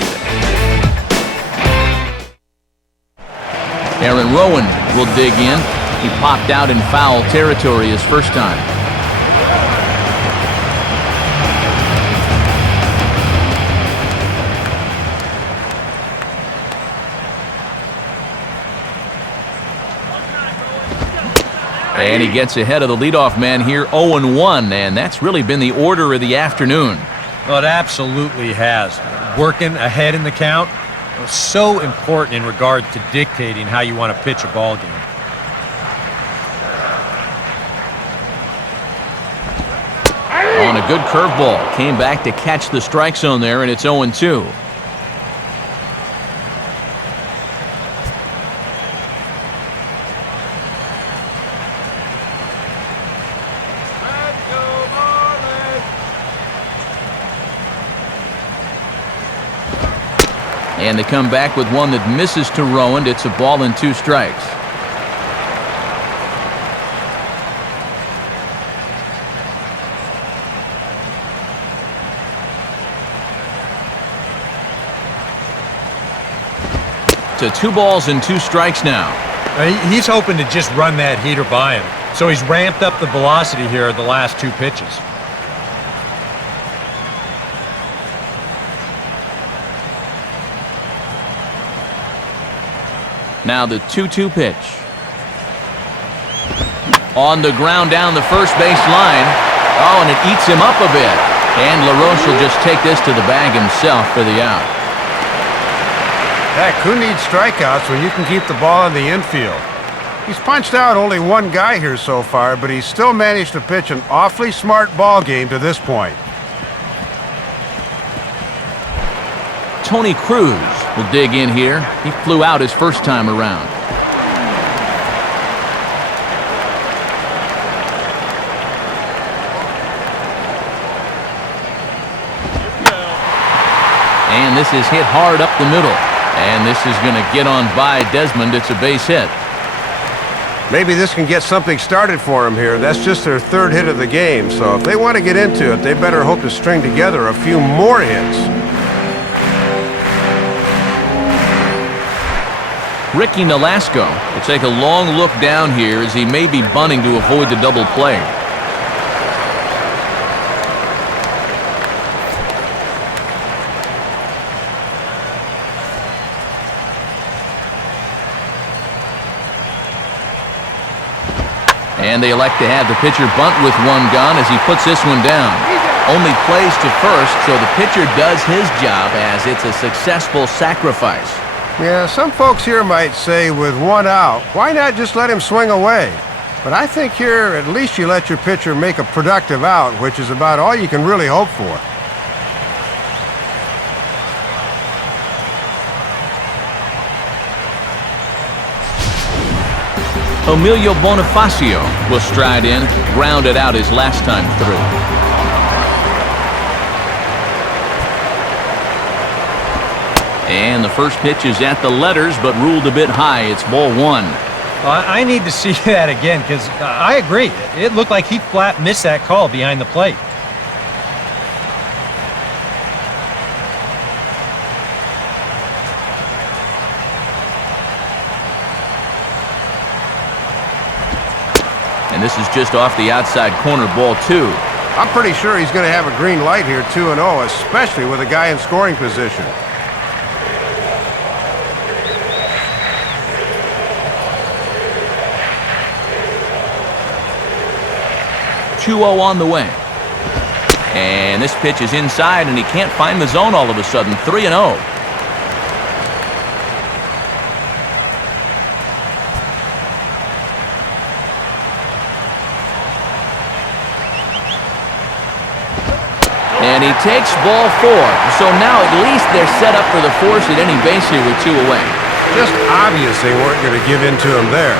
Aaron Rowan will dig in. He popped out in foul territory his first time. And he gets ahead of the leadoff man here, 0-1, and that's really been the order of the afternoon. Well, it absolutely has. Working ahead in the count was so important in regard to dictating how you want to pitch a ball game. On a good curveball, came back to catch the strike zone there, and it's 0-2. And they come back with one that misses to Rowand. It's a ball and 2 strikes. To 2 balls and 2 strikes now. He's hoping to just run that heater by him. So he's ramped up the velocity here the last 2 pitches. Now the 2-2 pitch. On the ground down the first base line. Oh, and it eats him up a bit. And LaRoche will just take this to the bag himself for the out. Heck, who needs strikeouts when you can keep the ball in the infield? He's punched out only 1 guy here so far, but he's still managed to pitch an awfully smart ball game to this point. Tony Cruz will dig in here. He flew out his first time around. And this is hit hard up the middle. And this is going to get on by Desmond. It's a base hit. Maybe this can get something started for him here. That's just their 3rd hit of the game, so if they want to get into it, they better hope to string together a few more hits. Ricky Nolasco will take a long look down here as he may be bunting to avoid the double play. And they elect to have the pitcher bunt with 1 gone as he puts this one down. Only plays to first, so the pitcher does his job as it's a successful sacrifice. Yeah, some folks here might say with 1 out, why not just let him swing away? But I think here at least you let your pitcher make a productive out, which is about all you can really hope for. Emilio Bonifacio will stride in, grounded out his last time through. And the first pitch is at the letters, but ruled a bit high. It's ball 1. I need to see that again because I agree. It looked like he flat missed that call behind the plate. And this is just off the outside corner, ball 2. I'm pretty sure he's going to have a green light here, 2-0, especially with a guy in scoring position. .20 on the way. And this pitch is inside, and he can't find the zone all of a sudden. 3-0. And he takes ball 4. So now at least they're set up for the force at any base here with 2 away. Just obvious they weren't going to give in to him there.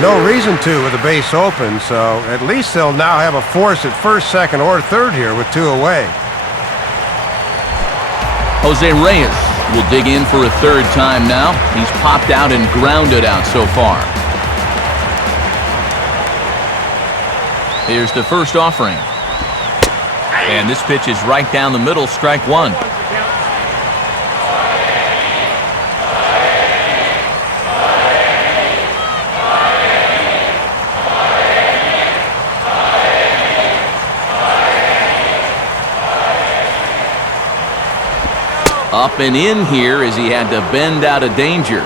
No reason to with the base open, so at least they'll now have a force at first, second, or third here with 2 away. Jose Reyes will dig in for a 3rd time now. He's popped out and grounded out so far. Here's the first offering. And this pitch is right down the middle, strike 1. Up and in here as he had to bend out of danger.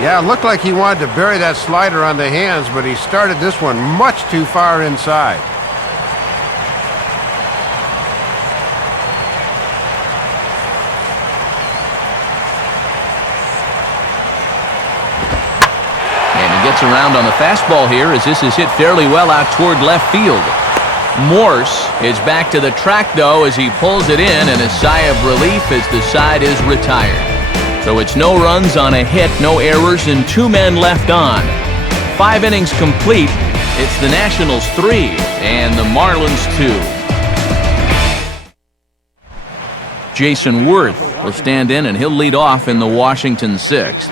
Yeah, it looked like he wanted to bury that slider on the hands, but he started this one much too far inside. And he gets around on the fastball here as this is hit fairly well out toward left field. Morse is back to the track, though, as he pulls it in, and a sigh of relief as the side is retired. So it's no runs on a hit, no errors, and 2 men left on. 5 innings complete. It's the Nationals 3 and the Marlins 2. Jason Worth will stand in, and he'll lead off in the Washington 6th.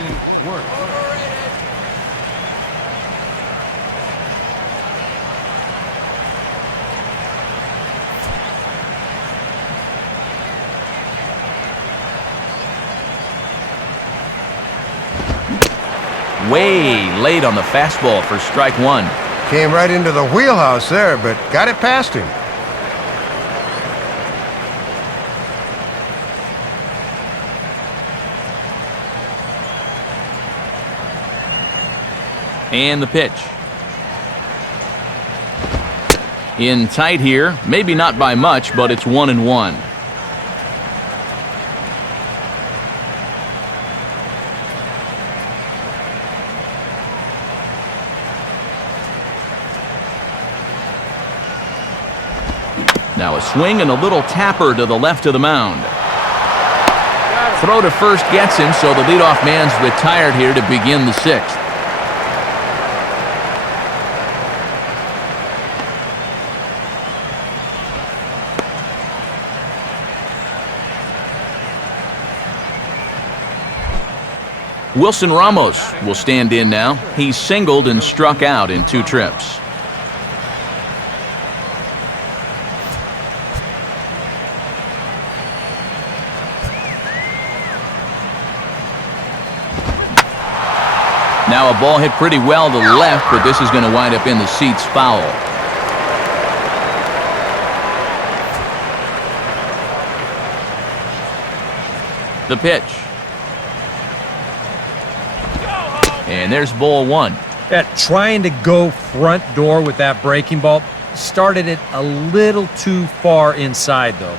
Way late on the fastball for strike 1. Came right into the wheelhouse there, but got it past him. And the pitch. In tight here, maybe not by much, but it's 1-1. Now a swing and a little tapper to the left of the mound. Throw to first gets him, so the leadoff man's retired here to begin the 6th. Wilson Ramos will stand in now. He's singled and struck out in 2 trips. Now a ball hit pretty well to the left, but this is going to wind up in the seats foul. The pitch. And there's ball 1. Yeah, trying to go front door with that breaking ball. Started it a little too far inside, though.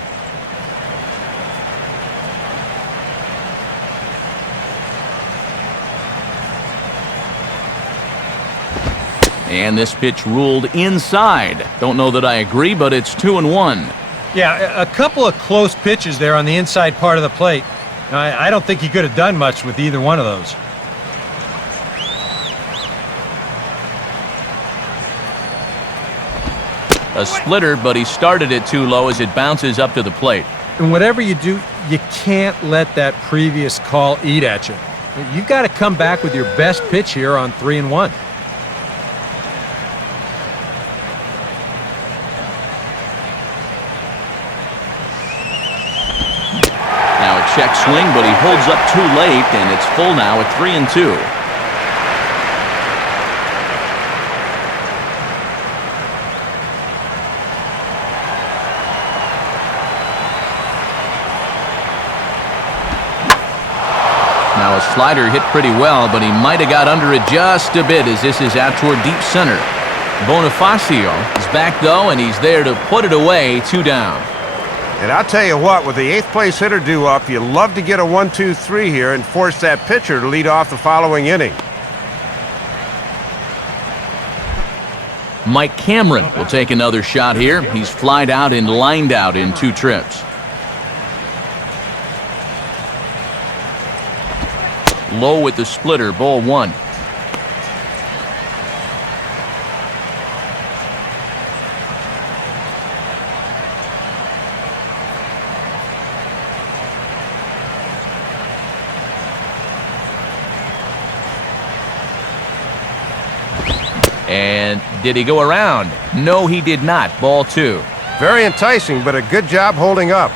And this pitch ruled inside. Don't know that I agree, but it's 2-1. Yeah, a couple of close pitches there on the inside part of the plate. I don't think he could have done much with either one of those. A splitter, but he started it too low as it bounces up to the plate. And whatever you do, you can't let that previous call eat at you. You've got to come back with your best pitch here on 3-1. Now a check swing, but he holds up too late, and it's full now at 3-2. Now a slider hit pretty well, but he might have got under it just a bit as this is out toward deep center. Bonifacio is back, though, and he's there to put it away, 2 down. And I'll tell you what, with the 8th place hitter due up, you love to get a 1-2-3 here and force that pitcher to lead off the following inning. Mike Cameron will take another shot here. He's flied out and lined out in 2 trips. Low with the splitter, ball 1. And did he go around? No, he did not. Ball 2. Very enticing, but a good job holding up.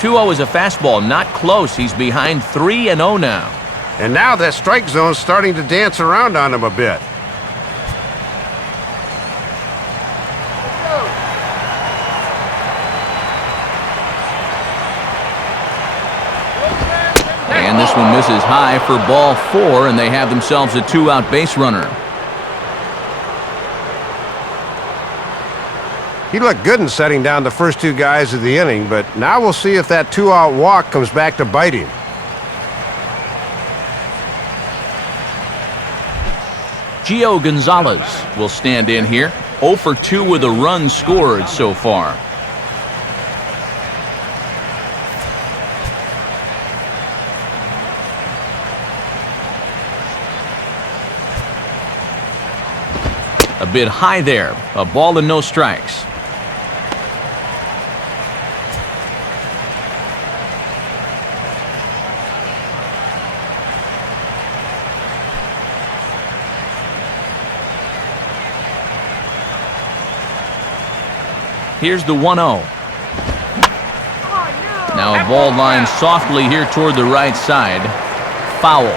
2-0 is a fastball, not close. He's behind 3-0 now. And now that strike zone's starting to dance around on him a bit. This one misses high for ball 4, and they have themselves a 2-out base runner. He looked good in setting down the first 2 guys of the inning, but now we'll see if that 2-out walk comes back to bite him. Gio Gonzalez will stand in here. 0 for 2 with a run scored so far. A bit high there. A ball and no strikes. Here's the 1-0. Now a ball lined softly here toward the right side. Foul.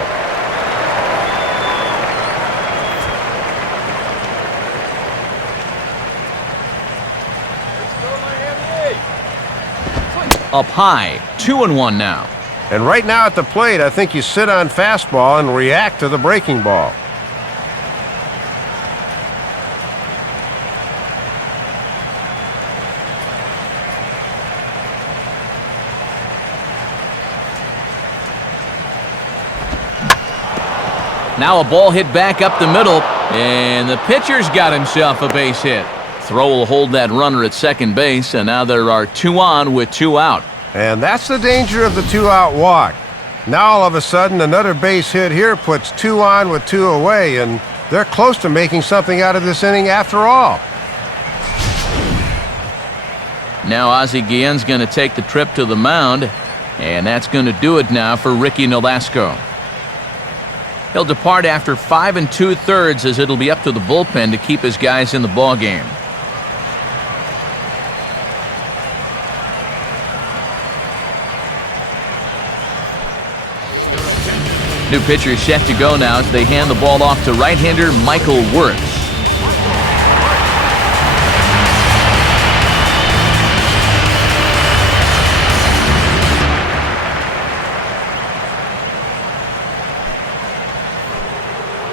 Up high. 2-1 now. And right now at the plate, I think you sit on fastball and react to the breaking ball. Now a ball hit back up the middle, and the pitcher's got himself a base hit. Throw will hold that runner at second base, and now there are 2 on with 2 out. And that's the danger of the 2-out walk. Now all of a sudden another base hit here puts 2 on with 2 away, and they're close to making something out of this inning after all. Now Ozzie Guillen's going to take the trip to the mound, and that's going to do it now for Ricky Nolasco. He'll depart after 5 2/3 as it'll be up to the bullpen to keep his guys in the ballgame. New pitcher set to go now as they hand the ball off to right-hander Michael Wirtz.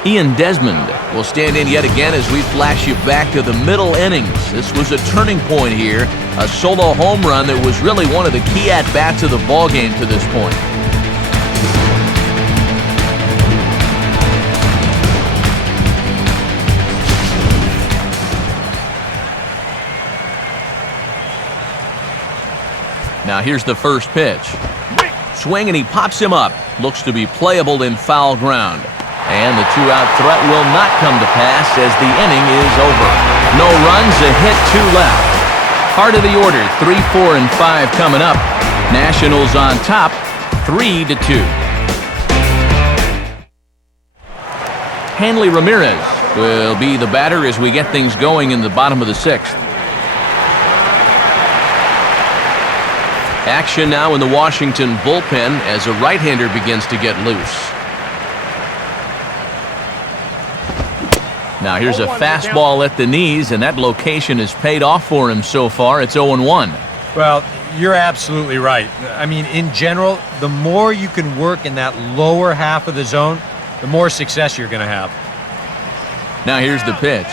Ian Desmond will stand in yet again as we flash you back to the middle innings. This was a turning point here, a solo home run that was really one of the key at-bats of the ballgame to this point. Now here's the first pitch. Swing and he pops him up. Looks to be playable in foul ground. And the 2-out threat will not come to pass as the inning is over. No runs, a hit, 2 left. Heart of the order, 3, 4, and 5 coming up. Nationals on top, 3-2. Hanley Ramirez will be the batter as we get things going in the bottom of the 6th. Action now in the Washington bullpen as a right-hander begins to get loose. Now here's a fastball at the knees, and that location has paid off for him so far. It's 0-1. Well, you're absolutely right. I mean, in general, the more you can work in that lower half of the zone, the more success you're going to have. Now here's the pitch.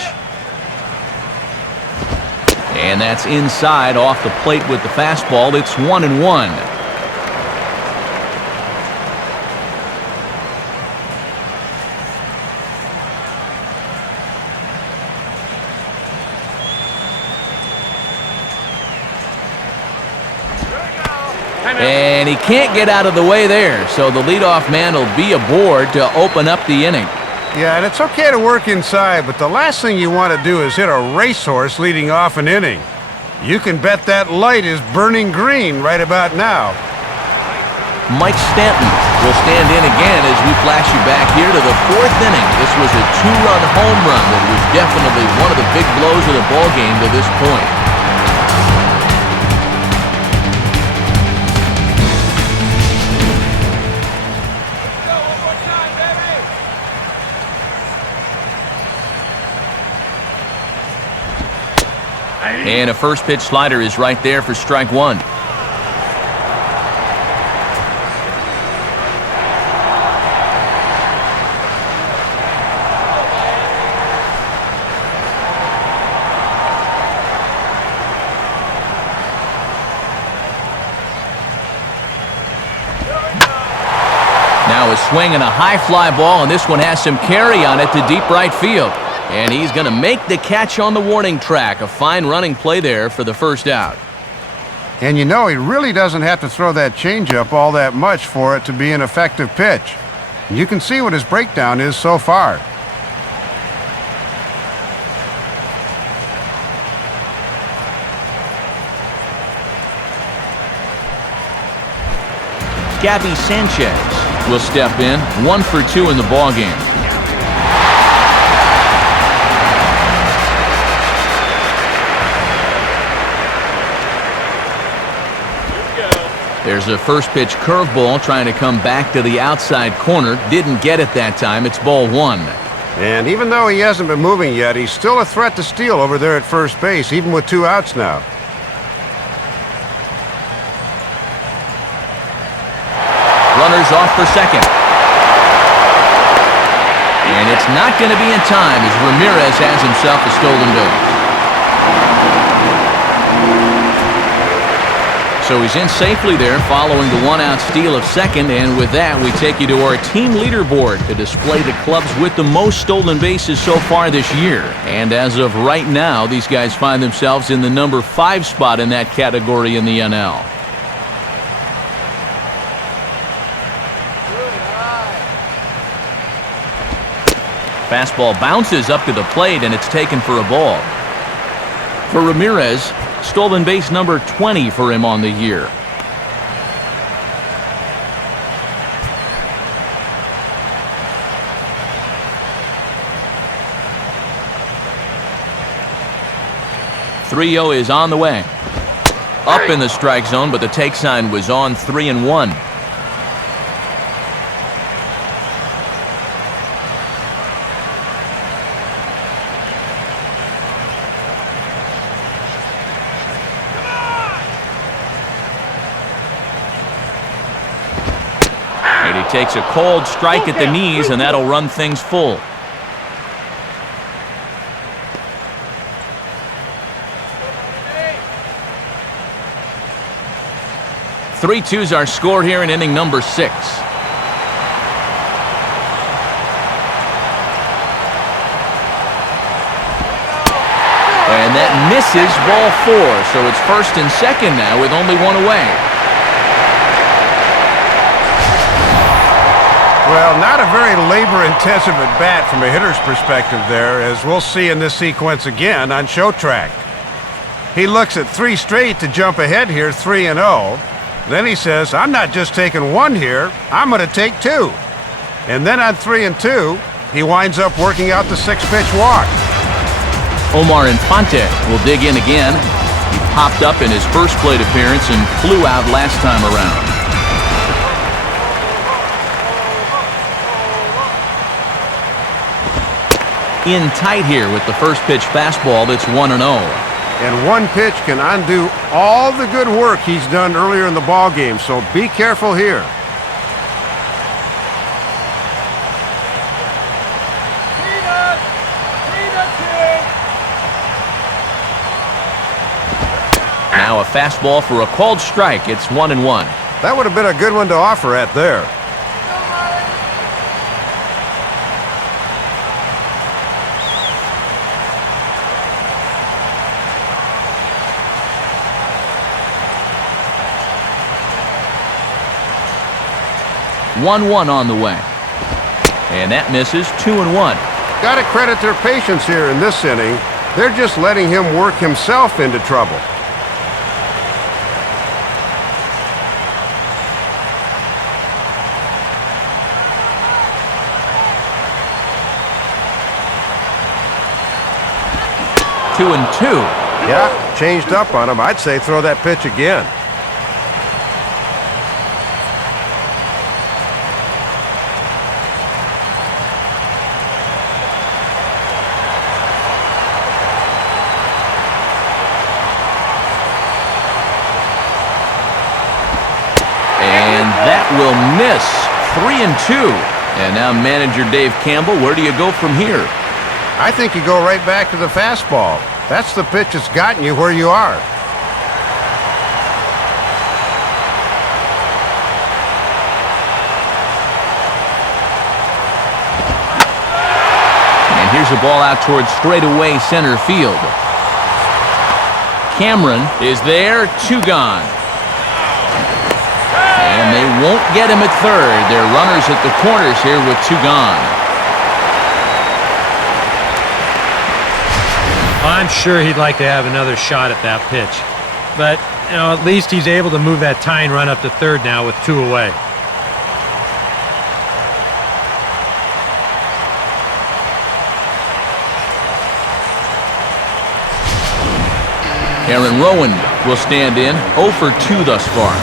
And that's inside off the plate with the fastball. It's 1-1. And he can't get out of the way there, so the leadoff man will be aboard to open up the inning. Yeah, and it's okay to work inside, but the last thing you want to do is hit a racehorse leading off an inning. You can bet that light is burning green right about now. Mike Stanton will stand in again as we flash you back here to the 4th inning. This was a 2-run home run that was definitely one of the big blows of the ballgame to this point. And a first pitch slider is right there for strike 1. swing and a high fly ball, and this one has some carry on it to deep right field. And he's going to make the catch on the warning track. A fine running play there for the first out. And you know, he really doesn't have to throw that changeup all that much for it to be an effective pitch. You can see what his breakdown is so far. Gabby Sanchez will step in, 1 for 2 in the ballgame. There's a first pitch curveball trying to come back to the outside corner. Didn't get it that time. It's ball 1. And even though he hasn't been moving yet, he's still a threat to steal over there at first base, even with 2 outs now. Runners off for second. And it's not going to be in time as Ramirez has himself a stolen base. So he's in safely there following the 1-out steal of second, and with that we take you to our team leaderboard to display the clubs with the most stolen bases so far this year. And as of right now, these guys find themselves in the number 5 spot in that category in the NL. Fastball bounces up to the plate, and it's taken for a ball. For Ramirez, stolen base number 20 for him on the year. .30 is on the way. Up in the strike zone, but the take sign was on 3-1. Takes a cold strike at the knees, and that'll run things full. 3-2's our score here in inning number 6. And that misses, ball 4. So it's first and second now with only 1 away. Well, not a very labor-intensive at-bat from a hitter's perspective there, as we'll see in this sequence again on show track. He looks at 3 straight to jump ahead here, 3-0. Then he says, I'm not just taking 1 here, I'm going to take 2. And then on 3-2, he winds up working out the 6-pitch walk. Omar Infante will dig in again. He popped up in his first plate appearance and flew out last time around. In tight here with the first pitch fastball that's 1-0. And 1 pitch can undo all the good work he's done earlier in the ballgame, so be careful here. Now a fastball for a called strike. It's 1-1. That would have been a good one to offer at there. .1-1 on the way. And that misses. 2-1. Got to credit their patience here in this inning. They're just letting him work himself into trouble. Two and 2. Yeah, changed up on him. I'd say throw that pitch again. That will miss. 3-2. And now manager Dave Campbell, where do you go from here? I think you go right back to the fastball. That's the pitch that's gotten you where you are. Here's a ball out towards straightaway center field. Cameron is there, 2 gone. And they won't get him at third. They're runners at the corners here with 2 gone. I'm sure he'd like to have another shot at that pitch. But, you know, at least he's able to move that tying run up to third now with 2 away. Aaron Rowan will stand in, 0 for 2 thus far.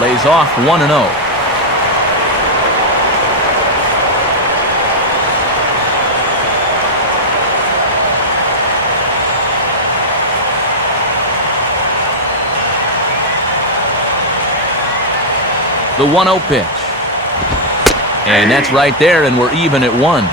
Lays off 1-0. The 1-0 pitch. And that's right there, and we're even at 1.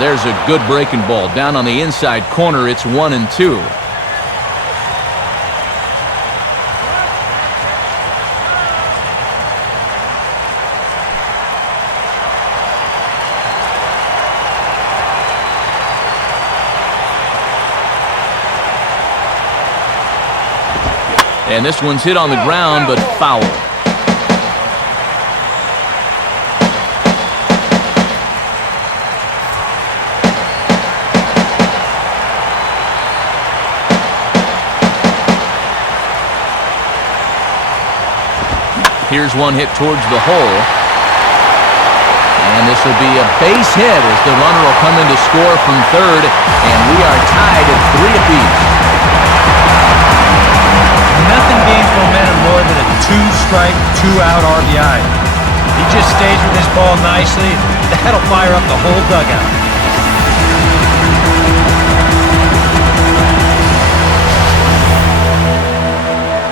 There's a good breaking ball down on the inside corner. It's 1-2. And this one's hit on the ground, but foul. Here's one hit towards the hole. And this will be a base hit as the runner will come in to score from third. And we are tied at 3 apiece. Nothing gains momentum more than a 2-strike, 2-out RBI. He just stays with his ball nicely. That'll fire up the whole dugout.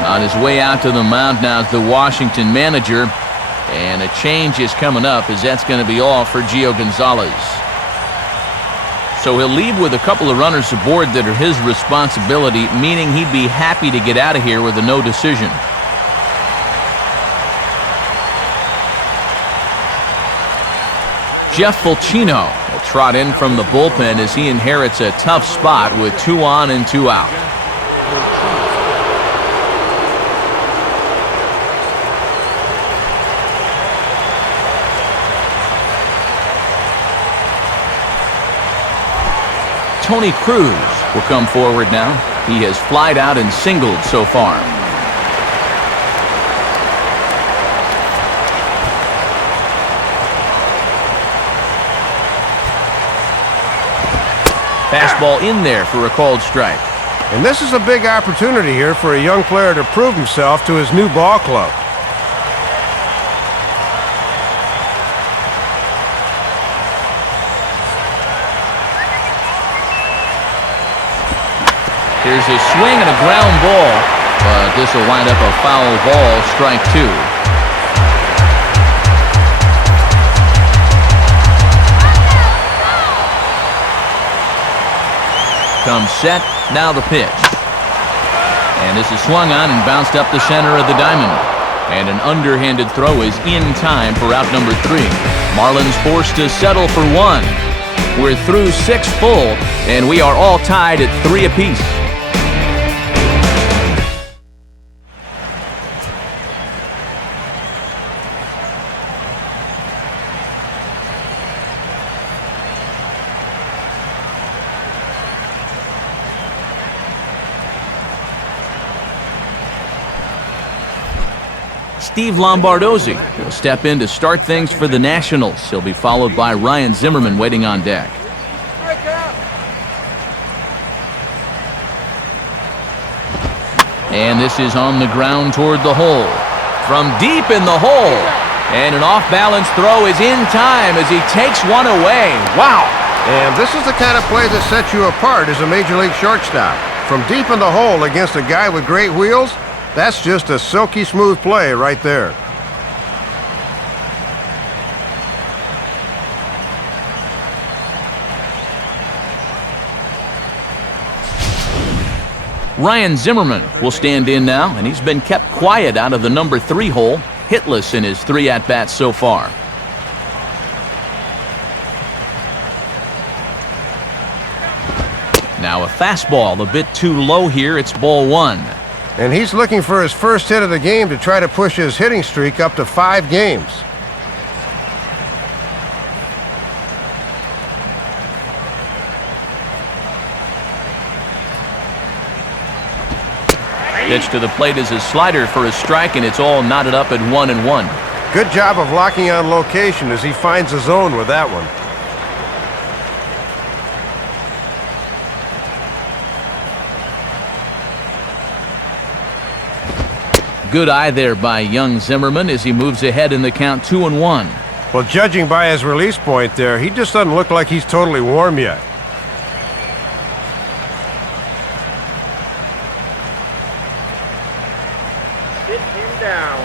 On his way out to the mound now is the Washington manager. And a change is coming up as that's going to be all for Gio Gonzalez. So he'll leave with a couple of runners aboard that are his responsibility, meaning he'd be happy to get out of here with a no decision. Jeff Fulcino will trot in from the bullpen as he inherits a tough spot with 2 on and 2 out. Tony Cruz will come forward now. He has flied out and singled so far. Fastball in there for a called strike. And this is a big opportunity here for a young player to prove himself to his new ball club. Here's a swing and a ground ball, but this will wind up a foul ball, strike 2. Comes set, now the pitch. And this is swung on and bounced up the center of the diamond. And an underhanded throw is in time for out number 3. Marlins forced to settle for 1. We're through 6 full, and we are all tied at 3 apiece. Steve Lombardozzi will step in to start things for the Nationals. He'll be followed by Ryan Zimmerman waiting on deck. And this is on the ground toward the hole. From deep in the hole. And an off-balance throw is in time as he takes one away. Wow! And this is the kind of play that sets you apart as a Major League shortstop. From deep in the hole against a guy with great wheels, that's just a silky smooth play right there. Ryan Zimmerman will stand in now, and he's been kept quiet out of the number 3 hole, hitless in his 3 at-bats so far. Now a fastball a bit too low here. It's ball 1. And he's looking for his first hit of the game to try to push his hitting streak up to 5 games. Pitch to the plate is his slider for a strike, and it's all knotted up at 1-1. Good job of locking on location as he finds the zone with that one. Good eye there by young Zimmerman as he moves ahead in the count 2-1. Well, judging by his release point there, he just doesn't look like he's totally warm yet. Sit him down.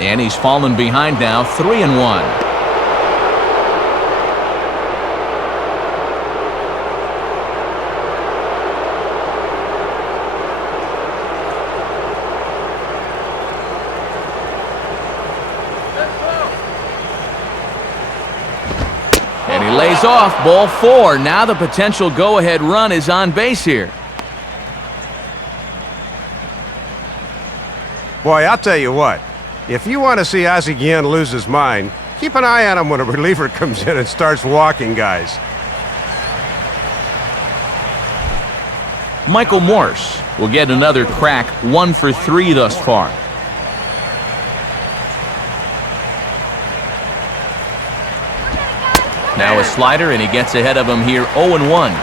And he's fallen behind now, 3-1. And he lays off, ball 4. Now the potential go-ahead run is on base here. Boy, I'll tell you what. If you want to see Ozzie Guillen lose his mind, keep an eye on him when a reliever comes in and starts walking guys. Michael Morse will get another crack, 1 for 3 thus far. Now a slider, and he gets ahead of him here, 0-1.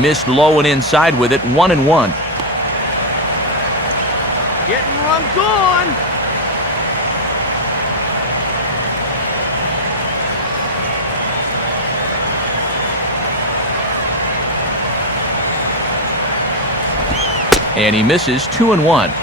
Missed low and inside with it, 1-1. Getting runs on. And he misses, 2-1.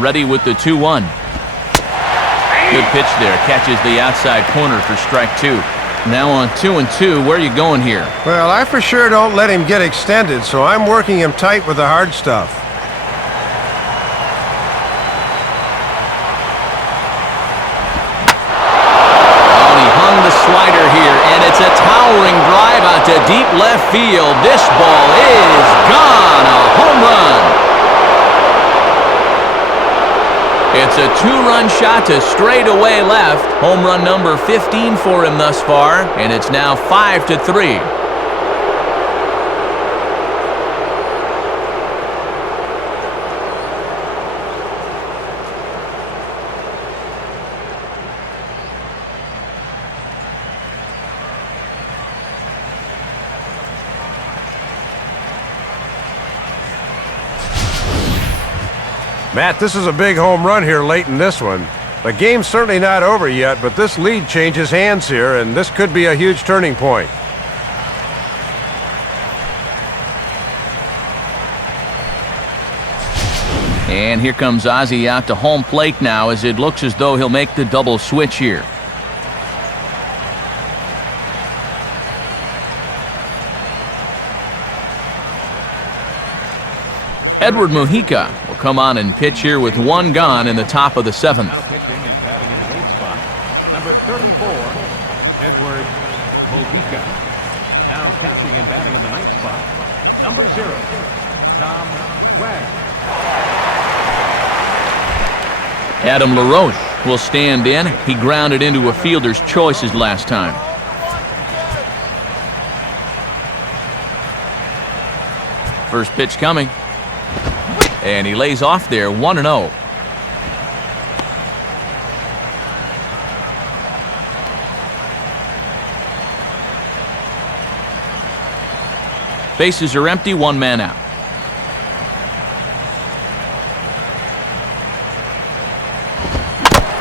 Ready with the 2-1. Good pitch there. Catches the outside corner for strike 2. Now on 2-2. Where are you going here? Well, I for sure don't let him get extended, so I'm working him tight with the hard stuff. Oh, and he hung the slider here, and it's a towering drive out to deep left field. This ball is gone. A home run. It's a 2-run shot to straightaway left. Home run number 15 for him thus far, and it's now 5-3. Matt, this is a big home run here late in this one. The game's certainly not over yet, but this lead changes hands here, and this could be a huge turning point. And here comes Ozzie out to home plate now, as it looks as though he'll make the double switch here. Edward Mujica will come on and pitch here with 1 gone in the top of the 7th. Now pitching and batting in the 8th spot, number 34, Edward Mujica. Now catching and batting in the 9th spot, number 0, Tom Wagner. Adam LaRoche will stand in. He grounded into a fielder's choice his last time. First pitch coming. And he lays off there, 1-0. Bases are empty, one man out.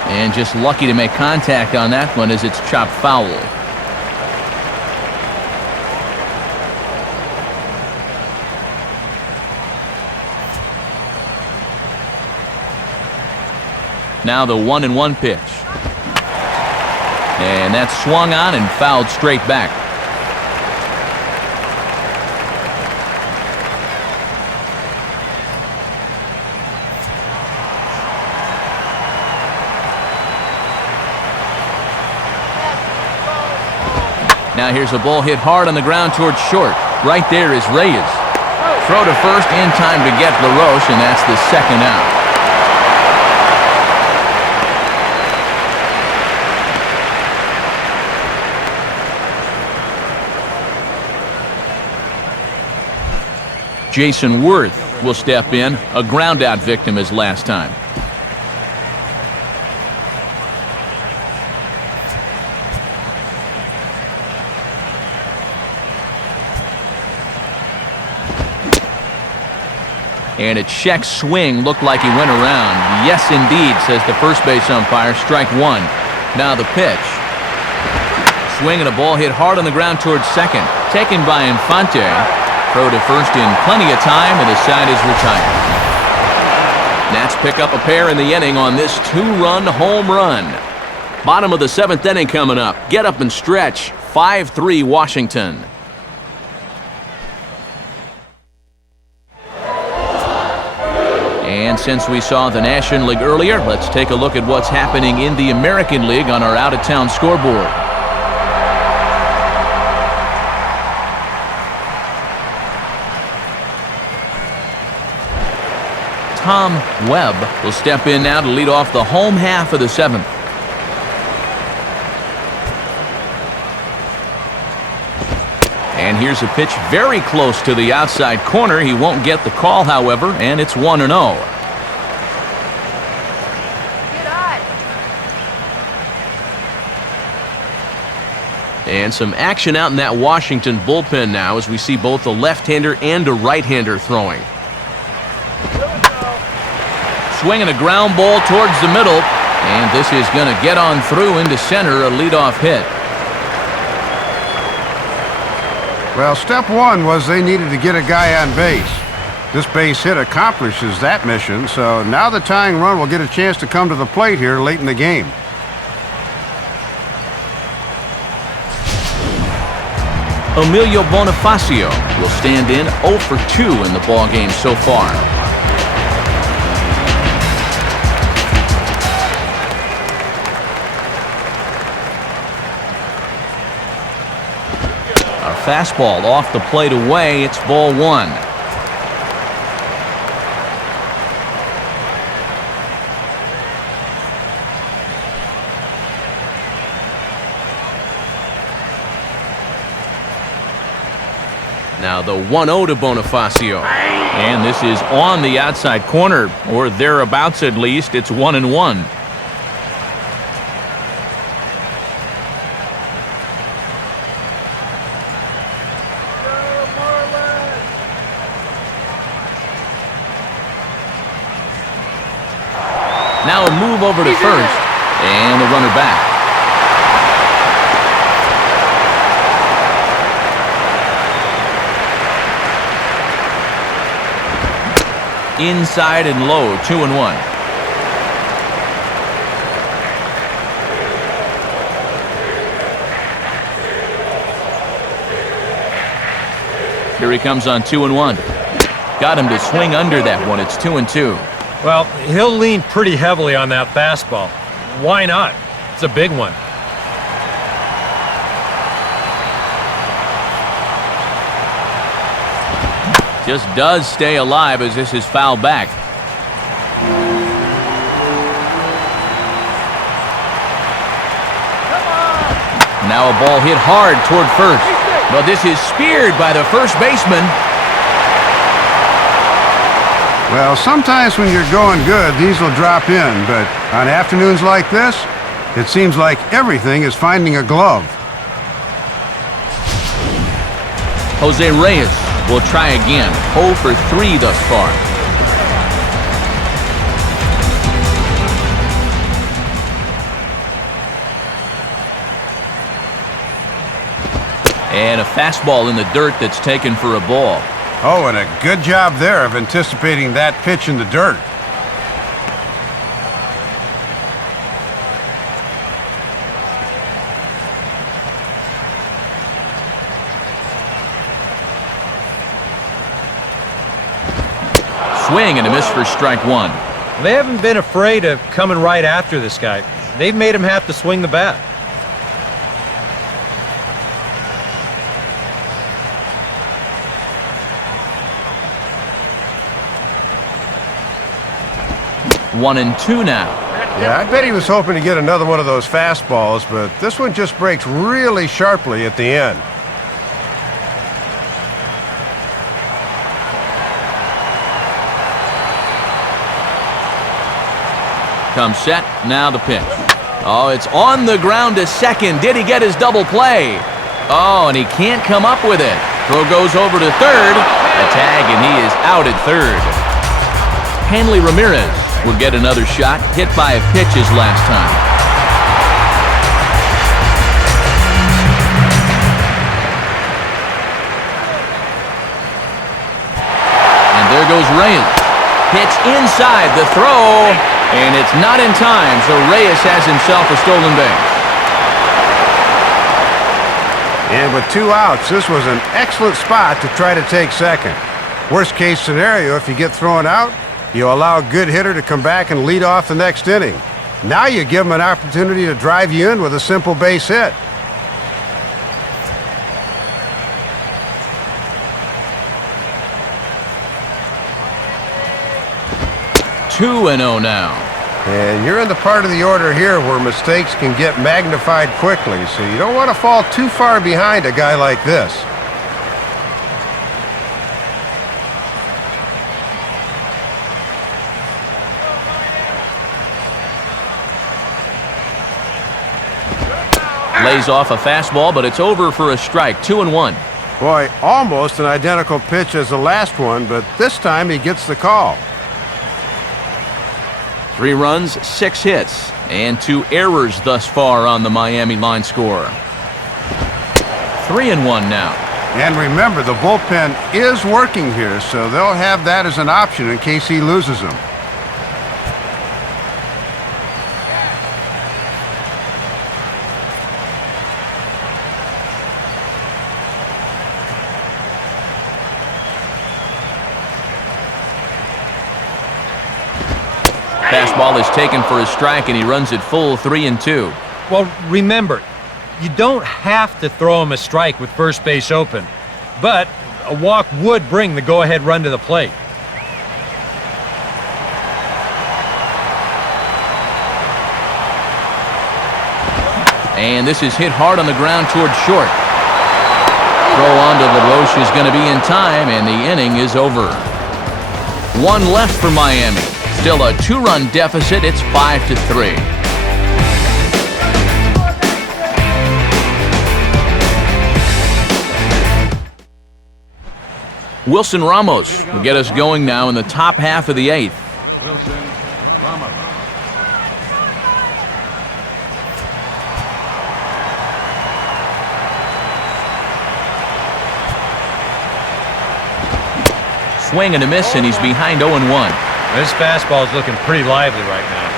And just lucky to make contact on that one as it's chopped foul. Now the 1-1 pitch. And that's swung on and fouled straight back. Now here's a ball hit hard on the ground towards short. Right there is Reyes. Throw to first in time to get LaRoche, and that's the second out. Jason Worth will step in, a ground-out victim as last time. And a check swing looked like he went around. Yes, indeed, says the first base umpire. Strike one. Now the pitch. Swing and a ball hit hard on the ground towards second. Taken by Infante. Throw to first in plenty of time, and the side is retired. Nats pick up a pair in the inning on this two-run home run. Bottom of the seventh inning coming up. Get up and stretch. 5-3 Washington. And since we saw the National League earlier, let's take a look at what's happening in the American League on our out-of-town scoreboard. Tom Webb will step in now to lead off the home half of the seventh. And here's a pitch very close to the outside corner. He won't get the call, however, and it's 1-0. And some action out in that Washington bullpen now as we see both a left-hander and a right-hander throwing. Swinging a ground ball towards the middle, and this is going to get on through into center, a leadoff hit. Well, step one was they needed to get a guy on base. This base hit accomplishes that mission, so now the tying run will get a chance to come to the plate here late in the game. Emilio Bonifacio will stand in 0 for 2 in the ballgame so far. A fastball off the plate away. It's ball one. Now the 1-0 to Bonifacio. And this is on the outside corner, or thereabouts at least. It's 1-1. Now a move over to first, and the runner back. Inside and low, 2-1. Here he comes on 2-1. Got him to swing under that one. It's 2-2. Well, he'll lean pretty heavily on that fastball. Why not? It's a big one. Just does stay alive as this is fouled back. Now a ball hit hard toward first. But this is speared by the first baseman. Well, sometimes when you're going good, these will drop in, but on afternoons like this, it seems like everything is finding a glove. Jose Reyes will try again. 0 for 3 thus far. And a fastball in the dirt that's taken for a ball. Oh, and a good job there of anticipating that pitch in the dirt. Swing and a miss for strike 1. They haven't been afraid of coming right after this guy. They've made him have to swing the bat. One and two now. Yeah, I bet he was hoping to get another one of those fastballs, but this one just breaks really sharply at the end. Comes set, now the pitch. Oh, it's on the ground to second. Did he get his double play? Oh, and he can't come up with it. Throw goes over to third. A tag, and he is out at third. Hanley Ramirez will get another shot, hit by a pitch his last time. And there goes Reyes. Pitch inside the throw, and it's not in time, so Reyes has himself a stolen base. And with 2 outs, this was an excellent spot to try to take second. Worst case scenario, if you get thrown out, you allow a good hitter to come back and lead off the next inning. Now you give him an opportunity to drive you in with a simple base hit. Two and 0 now. And you're in the part of the order here where mistakes can get magnified quickly, so you don't want to fall too far behind a guy like this. Lays off a fastball, but it's over for a strike. 2-1. Boy, almost an identical pitch as the last one, but this time he gets the call. 3 runs, 6 hits, and 2 errors thus far on the Miami line score. 3-1 now. And remember, the bullpen is working here, so they'll have that as an option in case he loses them. Fastball is taken for a strike, and he runs it full 3-2. Well, remember, you don't have to throw him a strike with first base open, but a walk would bring the go-ahead run to the plate. And this is hit hard on the ground toward short. Throw onto LaRoche is going to be in time, and the inning is over. 1 left for Miami. Still a 2-run deficit. It's 5-3. Wilson Ramos will get us going now in the top half of the 8th. Wilson Ramos. Swing and a miss, and he's behind 0-1. This fastball is looking pretty lively right now.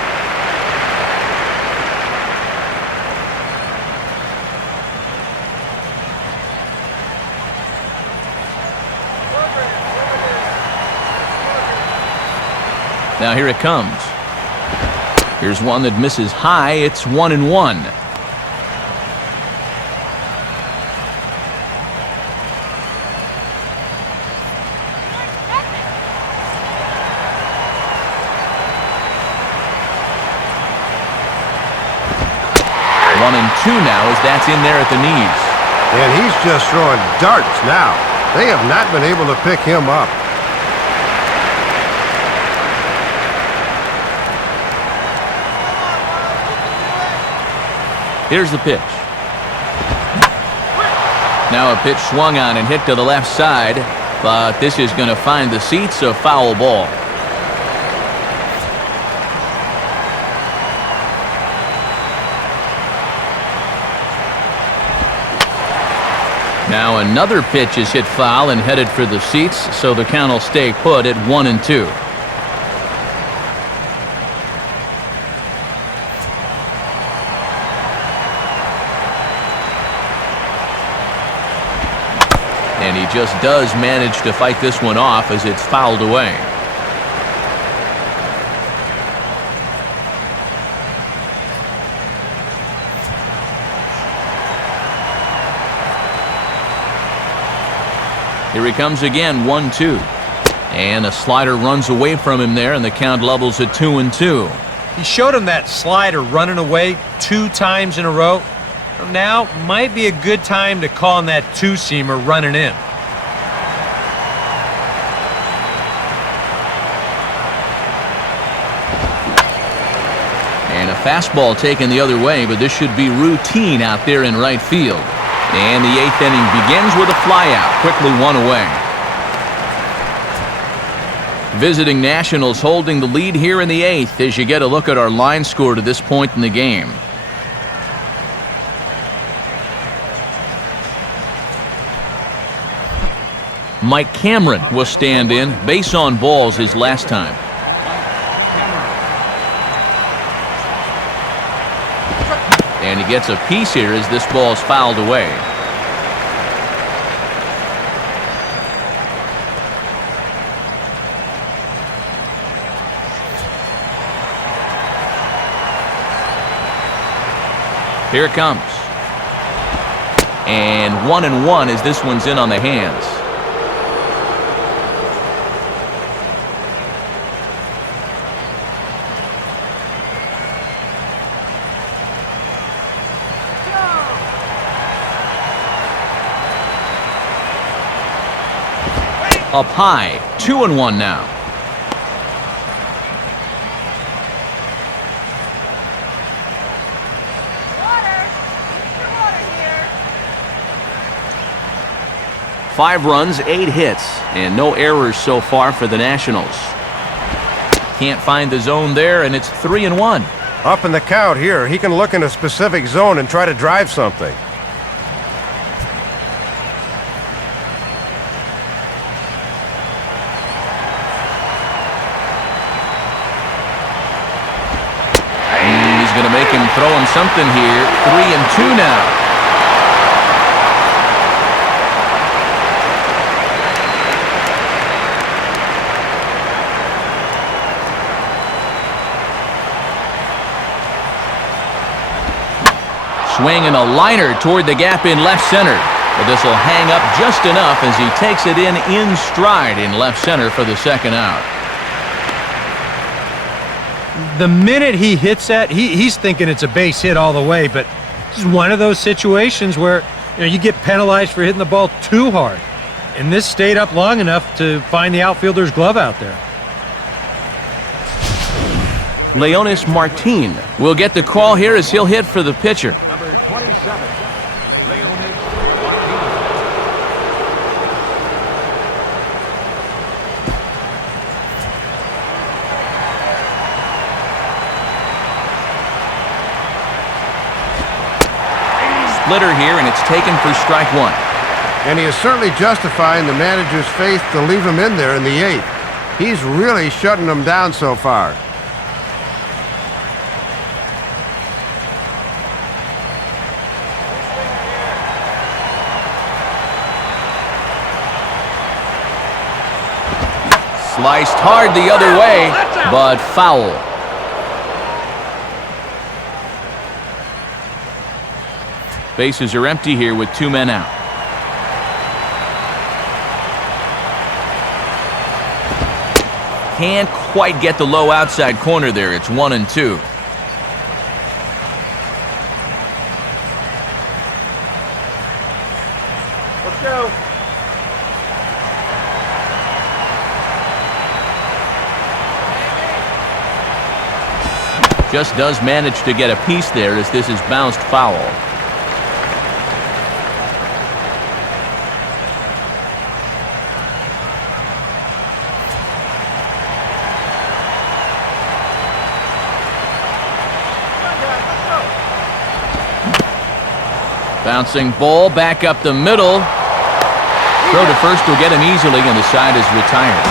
Now here it comes. Here's one that misses high. It's 1-1. One and 2 now as that's in there at the knees. And he's just throwing darts now. They have not been able to pick him up. Here's the pitch. Now a pitch swung on and hit to the left side, but this is going to find the seats, a foul ball. Now another pitch is hit foul and headed for the seats, so the count will stay put at 1-2. And he just does manage to fight this one off as it's fouled away. Here he comes again, 1-2. And a slider runs away from him there, and the count levels at 2-2. He showed him that slider running away 2 times in a row. Now might be a good time to call him that two-seamer running in. And a fastball taken the other way, but this should be routine out there in right field. And the 8th inning begins with a flyout, quickly one away. Visiting Nationals holding the lead here in the 8th as you get a look at our line score to this point in the game. Mike Cameron will stand in. Base on balls his last time. And he gets a piece here as this ball is fouled away. Here it comes. And 1-1 as this one's in on the hands. Up high, 2-1 now. Water! Get your water here! 5 runs, 8 hits, and no errors so far for the Nationals. Can't find the zone there, and it's 3-1. Up in the count here, he can look in a specific zone and try to drive something. Going to make him throw him something here. 3-2 now. Swing and a liner toward the gap in left center. But this will hang up just enough as he takes it in stride in left center for the second out. The minute he hits that, he's thinking it's a base hit all the way, but it's one of those situations where you get penalized for hitting the ball too hard. And this stayed up long enough to find the outfielder's glove out there. Leonis Martin will get the call here as he'll hit for the pitcher. Number 27, Leonis Martin. Splitter here, and it's taken for strike 1. And he is certainly justifying the manager's faith to leave him in there in the 8th. He's really shutting them down so far. Sliced hard the other way, but foul. Bases are empty here with 2 men out. Can't quite get the low outside corner there. It's 1-2. Let's go! Just does manage to get a piece there as this is bounced foul. Bouncing ball back up the middle. Throw to first will get him easily, and the side is retired.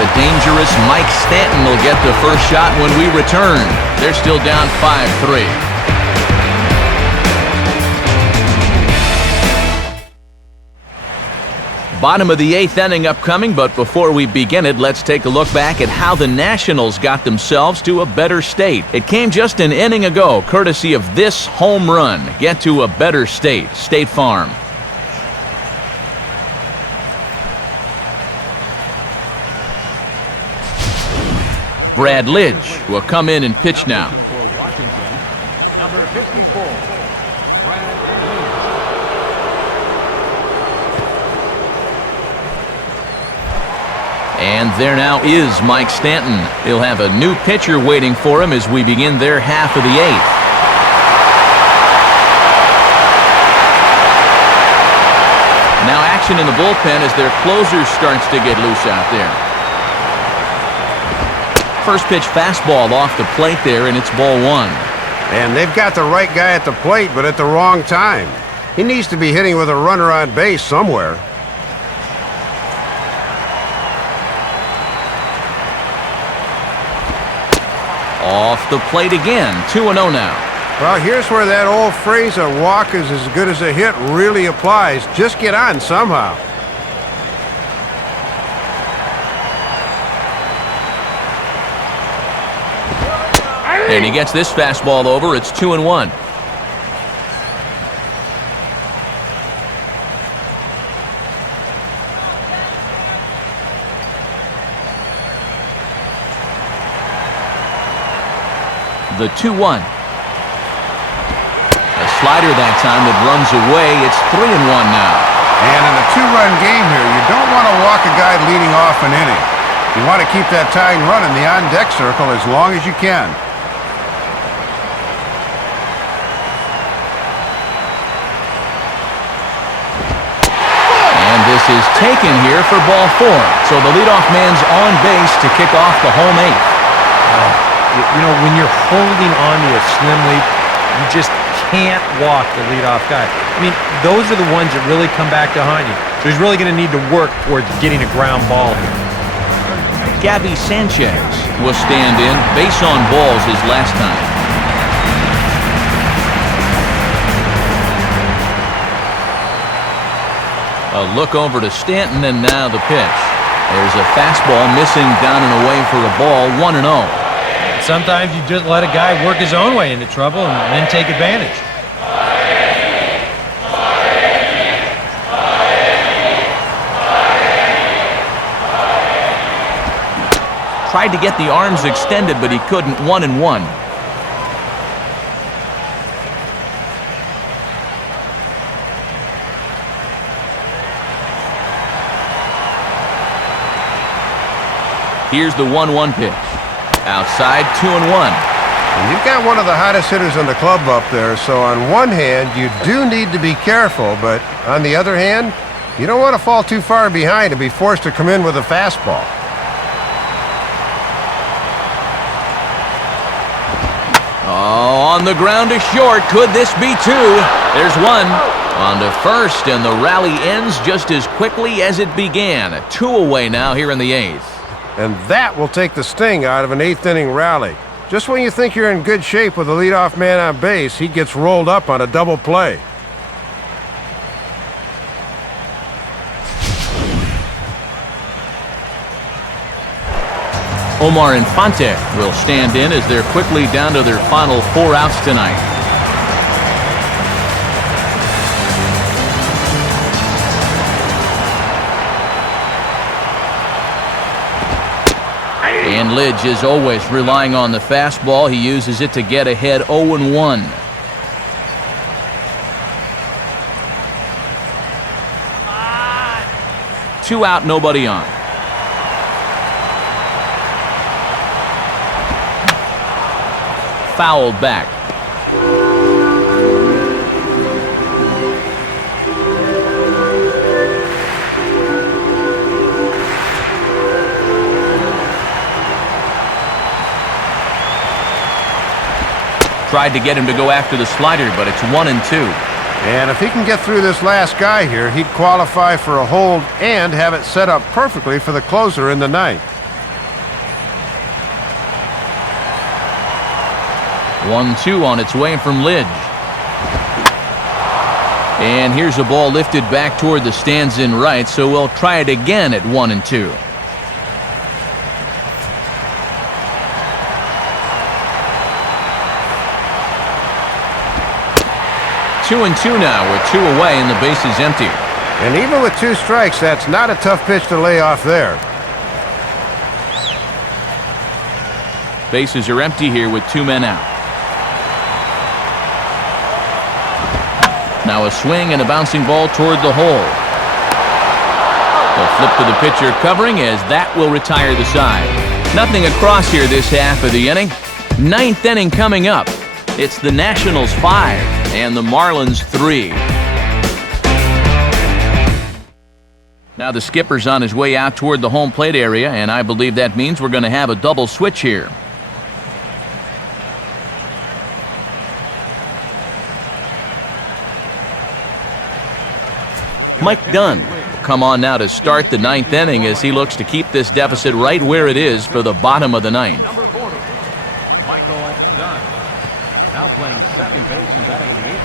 The dangerous Mike Stanton will get the first shot when we return. They're still down 5-3. Bottom of the 8th inning upcoming, but before we begin it, let's take a look back at how the Nationals got themselves to a better state. It came just an inning ago, courtesy of this home run. Get to a better state. State Farm. Brad Lidge will come in and pitch now. For Washington, number 54, Brad Lidge. And there now is Mike Stanton. He'll have a new pitcher waiting for him as we begin their half of the 8th. Now action in the bullpen as their closer starts to get loose out there. First pitch fastball off the plate there, and it's ball 1. And they've got the right guy at the plate, but at the wrong time. He needs to be hitting with a runner on base somewhere. Off the plate again, 2-0 now. Well, here's where that old phrase, a walk is as good as a hit, really applies. Just get on somehow. And he gets this fastball over. It's 2-1. The 2-1. A slider that time that runs away. It's 3-1 now. And in a 2-run game here, you don't want to walk a guy leading off an inning. You want to keep that tying run in the on-deck circle as long as you can. And this is taken here for ball 4. So the leadoff man's on base to kick off the home 8th. You know, when you're holding on to a slim lead, you just can't walk the leadoff guy. I mean, those are the ones that really come back to haunt you. So he's really going to need to work towards getting a ground ball here. Gabby Sanchez will stand in. Base on balls his last time. A look over to Stanton, and now the pitch. There's a fastball missing down and away for a ball, 1-0. Sometimes you just let a guy work his own way into trouble and then take advantage. Tried to get the arms extended, but he couldn't. 1-1. Here's the 1-1 pitch. Outside, 2-1. And you've got one of the hottest hitters in the club up there, so on one hand, you do need to be careful, but on the other hand, you don't want to fall too far behind and be forced to come in with a fastball. Oh, on the ground to short. Could this be 2? There's 1. On to first, and the rally ends just as quickly as it began. 2 away now here in the 8th. And that will take the sting out of an 8th-inning rally. Just when you think you're in good shape with the leadoff man on base, he gets rolled up on a double play. Omar Infante will stand in as they're quickly down to their final 4 outs tonight. And Lidge is always relying on the fastball. He uses it to get ahead 0-1. Two out, nobody on. fouled back. Tried to get him to go after the slider, but it's 1-2. And if he can get through this last guy here, he'd qualify for a hold and have it set up perfectly for the closer in the ninth. 1-2 on its way from Lidge. And here's a ball lifted back toward the stands in right, so we'll try it again at 1-2. Two and two now with 2 away and the base is empty. And even with 2 strikes, that's not a tough pitch to lay off there. Bases are empty here with 2 men out. Now a swing and a bouncing ball toward the hole. A flip to the pitcher covering as that will retire the side. Nothing across here this half of the inning. 9th inning coming up. It's the Nationals 5 and the Marlins 3. Now the skipper's on his way out toward the home plate area, and I believe that means we're going to have a double switch here. Mike Dunn will come on now to start the 9th inning as he looks to keep this deficit right where it is for the bottom of the 9th. Number 40, Michael Dunn. Now playing second base and batting in the 8th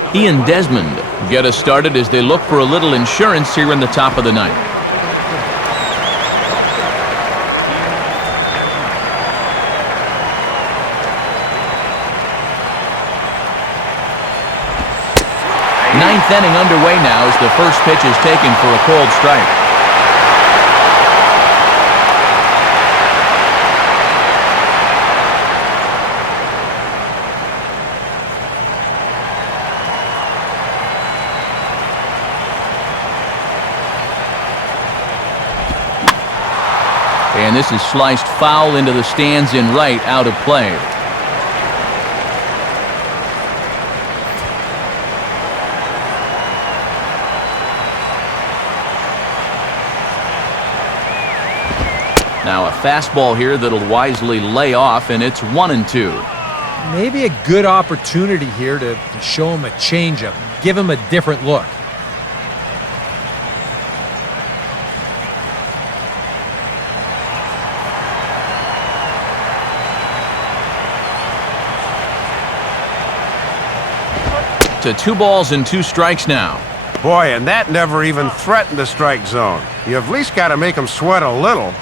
spot. Ian Desmond get us started as they look for a little insurance here in the top of the 9th. Ninth inning underway now as the first pitch is taken for a cold strike. And this is sliced foul into the stands in right, out of play. Now a fastball here that'll wisely lay off, and it's 1-2. Maybe a good opportunity here to show him a changeup, give him a different look. To 2 balls and 2 strikes now. Boy, and that never even threatened the strike zone. You at least got to make him sweat a little.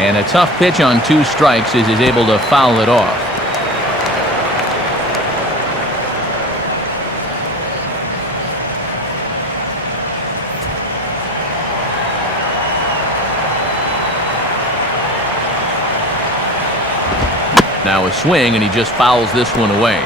And a tough pitch on 2 strikes as he's able to foul it off. Now a swing, and he just fouls this one away.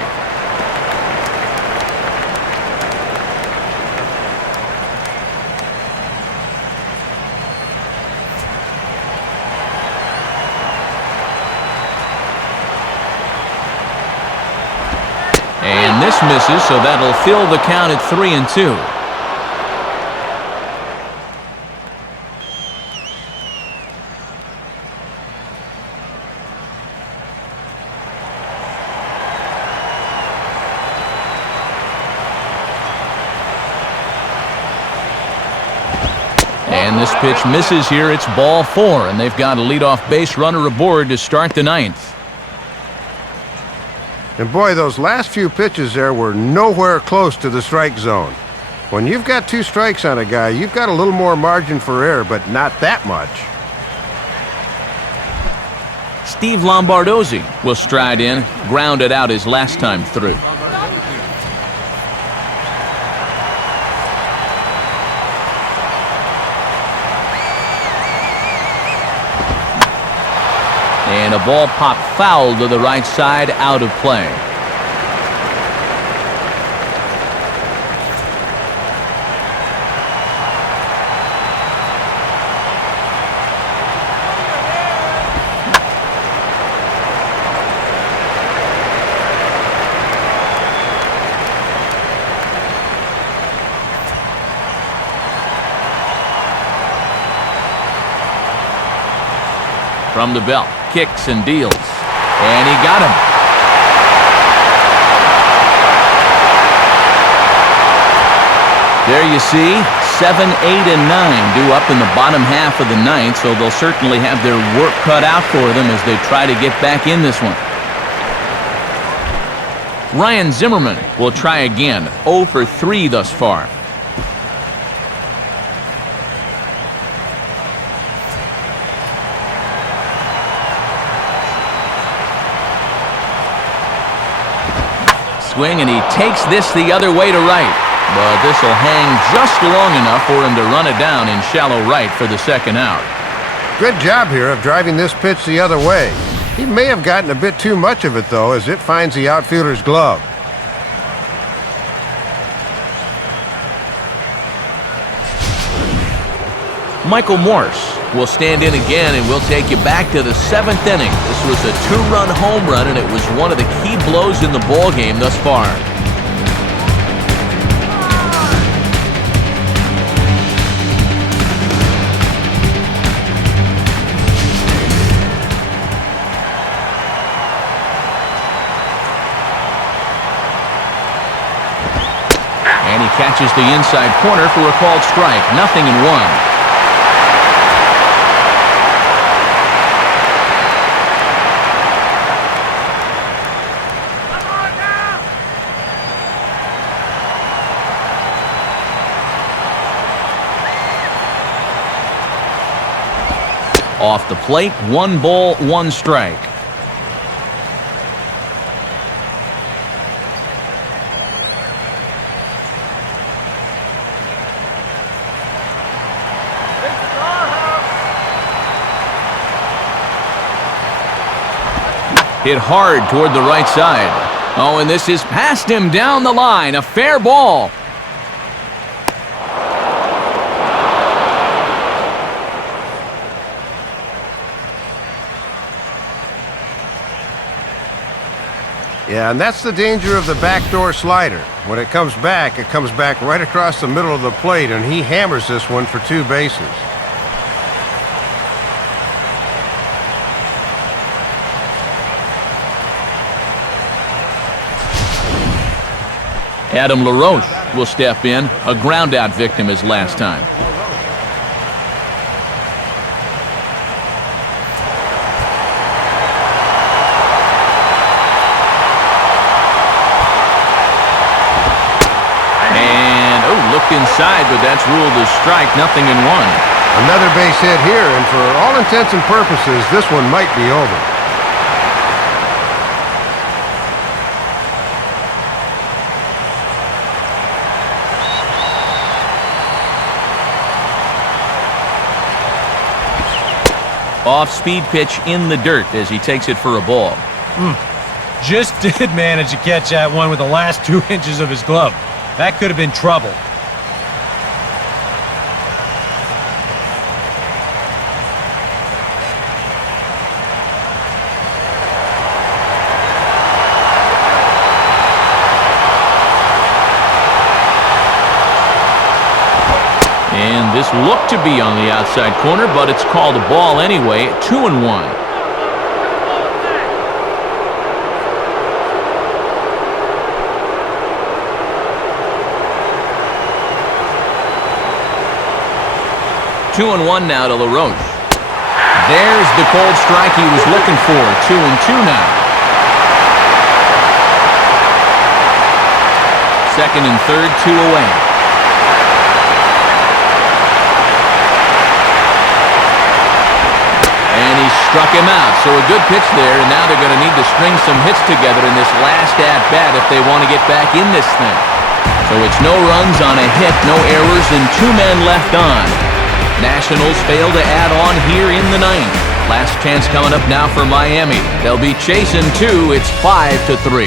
And this misses, so that'll fill the count at 3-2. And this pitch misses here. It's ball 4, and they've got a leadoff base runner aboard to start the 9th. And boy, those last few pitches there were nowhere close to the strike zone. When you've got 2 strikes on a guy, you've got a little more margin for error, but not that much. Steve Lombardozzi will stride in, grounded out his last time through. And a ball popped foul to the right side, out of play. From the belt, kicks and deals. And he got him. There you see, 7, 8, and 9 due up in the bottom half of the ninth, so they'll certainly have their work cut out for them as they try to get back in this one. Ryan Zimmerman will try again, 0 for 3 thus far. Swing, and he takes this the other way to right. But this will hang just long enough for him to run it down in shallow right for the second out. Good job here of driving this pitch the other way. He may have gotten a bit too much of it, though, as it finds the outfielder's glove. Michael Morse will stand in again, and we'll take you back to the 7th inning. This was a 2-run home run, and it was one of the key blows in the ballgame thus far. And he catches the inside corner for a called strike. 0-1. Off the plate, 1 ball, 1 strike. Hit hard toward the right side. Oh, and this is past him down the line. A fair ball. Yeah, and that's the danger of the backdoor slider. When it comes back right across the middle of the plate, and he hammers this one for 2 bases. Adam LaRoche will step in, a ground-out victim his last time. Inside, but that's ruled a strike. 0-1. Another base hit here, and for all intents and purposes, this one might be over. Off-speed pitch in the dirt as he takes it for a ball. Just did manage to catch that one with the last 2 inches of his glove. That could have been trouble. And this looked to be on the outside corner, but it's called a ball anyway. 2-1. Now to LaRoche. There's the cold strike he was looking for. 2-2 now. Second and third, 2 away. And he struck him out. So a good pitch there, and now they're going to need to string some hits together in this last at-bat if they want to get back in this thing. So it's no runs on a hit, no errors, and 2 men left on. Nationals fail to add on here in the 9th. Last chance coming up now for Miami. They'll be chasing 2. It's 5-3.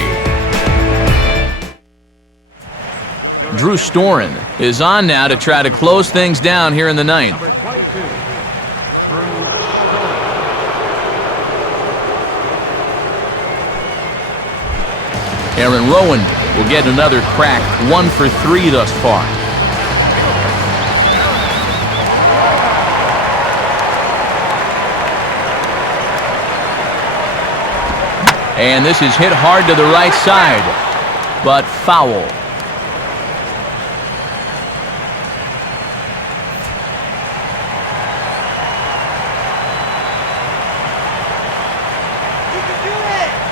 Drew Storen is on now to try to close things down here in the 9th. Aaron Rowan will get another crack. 1 for 3 thus far. And this is hit hard to the right side, but foul.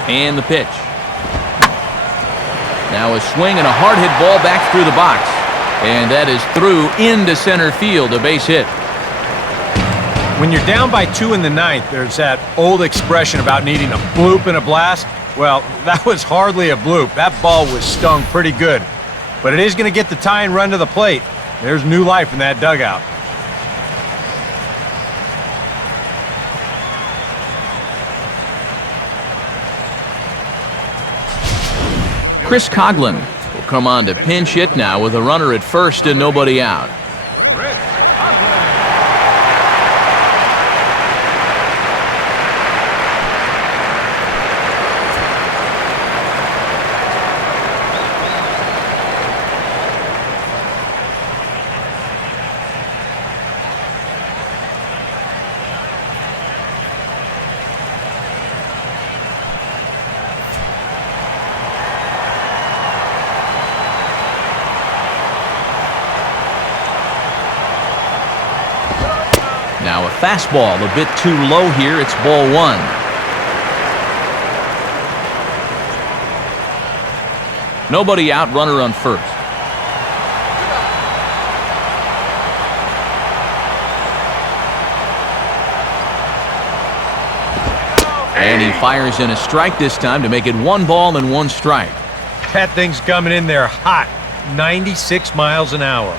And the pitch. Now a swing and a hard hit ball back through the box. And that is through into center field, a base hit. When you're down by 2 in the ninth, there's that old expression about needing a bloop and a blast. Well, that was hardly a bloop. That ball was stung pretty good. But it is going to get the tying run to the plate. There's new life in that dugout. Chris Coughlin will come on to pinch hit now with a runner at first and nobody out. Now a fastball a bit too low here. It's ball 1. Nobody out, runner on first. And he fires in a strike this time to make it 1 ball and 1 strike. That thing's coming in there hot, 96 miles an hour.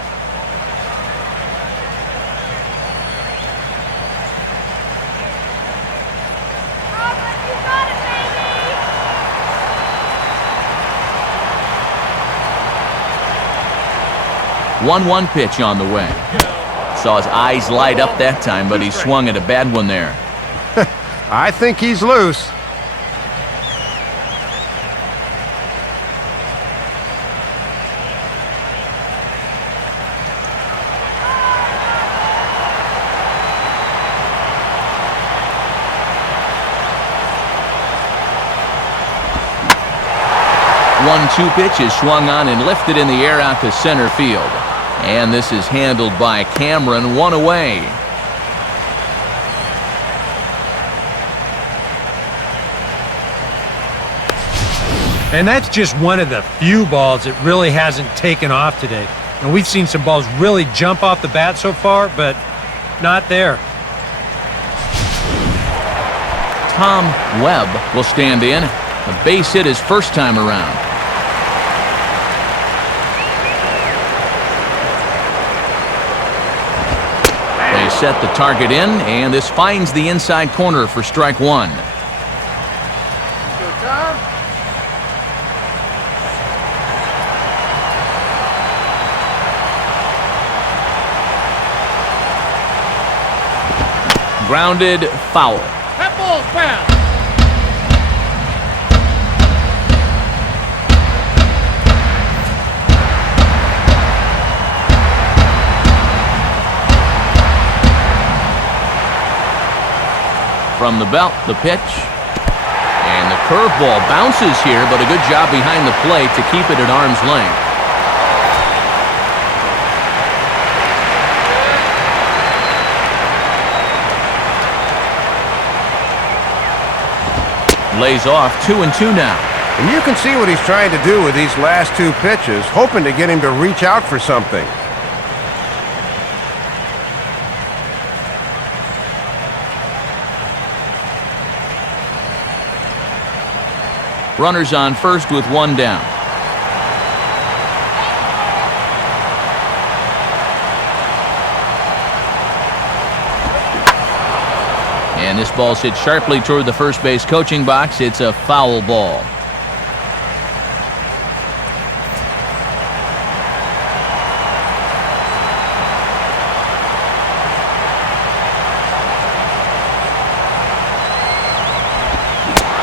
One pitch on the way. Saw his eyes light up that time, but he swung at a bad one there. I think he's loose. One-two pitch is swung on and lifted in the air out to center field. And this is handled by Cameron, 1 away. And that's just one of the few balls that really hasn't taken off today. And we've seen some balls really jump off the bat so far, but not there. Tom Webb will stand in. A base hit his first time around. They set the target in, and this finds the inside corner for strike 1. Go, Tom. Grounded, foul. That ball's foul. From the belt, the pitch. And the curveball bounces here, but a good job behind the plate to keep it at arm's length. Lays off 2-2 now. And you can see what he's trying to do with these last 2 pitches, hoping to get him to reach out for something. Runners on first with 1 down. And this ball's hit sharply toward the first base coaching box. It's a foul ball.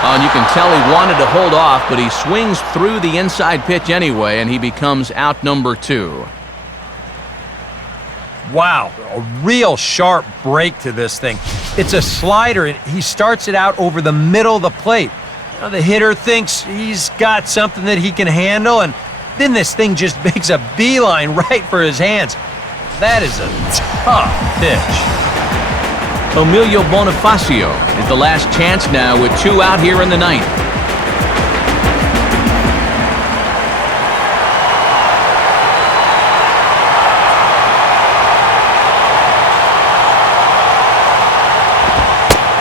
Oh, and you can tell he wanted to hold off, but he swings through the inside pitch anyway, and he becomes out number 2. Wow, a real sharp break to this thing. It's a slider, and he starts it out over the middle of the plate. The hitter thinks he's got something that he can handle, and then this thing just makes a beeline right for his hands. That is a tough pitch. Emilio Bonifacio is the last chance now with 2 out here in the ninth.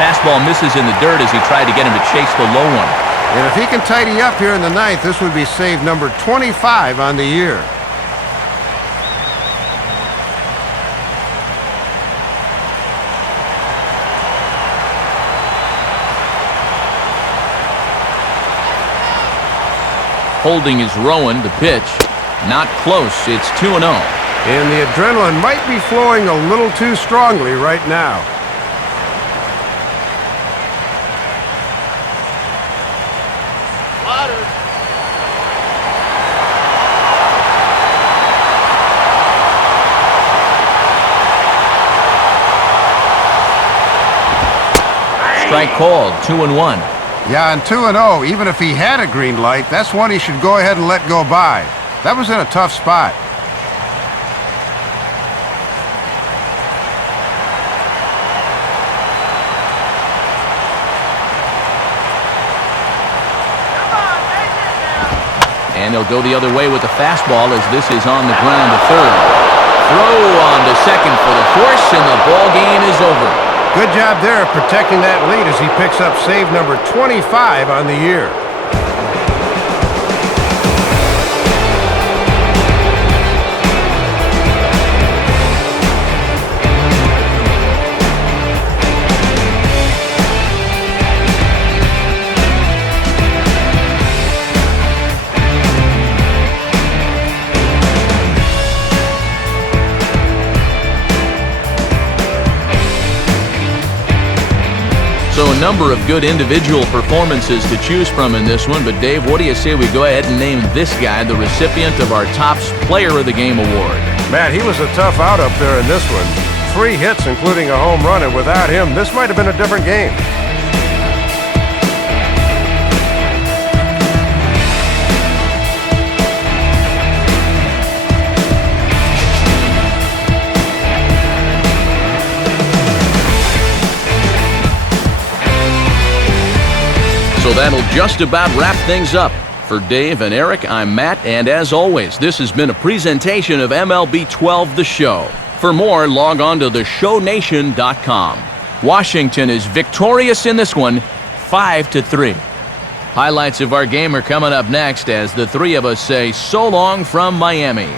Fastball misses in the dirt as he tried to get him to chase the low one. And if he can tidy up here in the ninth, this would be save number 25 on the year. Holding is Rowan, the pitch. Not close. It's 2-0. And the adrenaline might be flowing a little too strongly right now. Strike called, 2-1. Yeah, and 2-0, even if he had a green light, that's one he should go ahead and let go by. That was in a tough spot. And he'll go the other way with the fastball as this is on the ground to third. Throw on to second for the force, and the ball game is over. Good job there of protecting that lead as he picks up save number 25 on the year. So a number of good individual performances to choose from in this one, but Dave, what do you say we go ahead and name this guy the recipient of our Topps Player of the Game award? Matt, he was a tough out up there in this one. 3 hits, including a home run, and without him, this might have been a different game. So that'll just about wrap things up. For Dave and Eric, I'm Matt, and as always, this has been a presentation of MLB 12 The Show. For more, log on to theshownation.com. Washington is victorious in this one, 5-3. Highlights of our game are coming up next as the three of us say so long from Miami.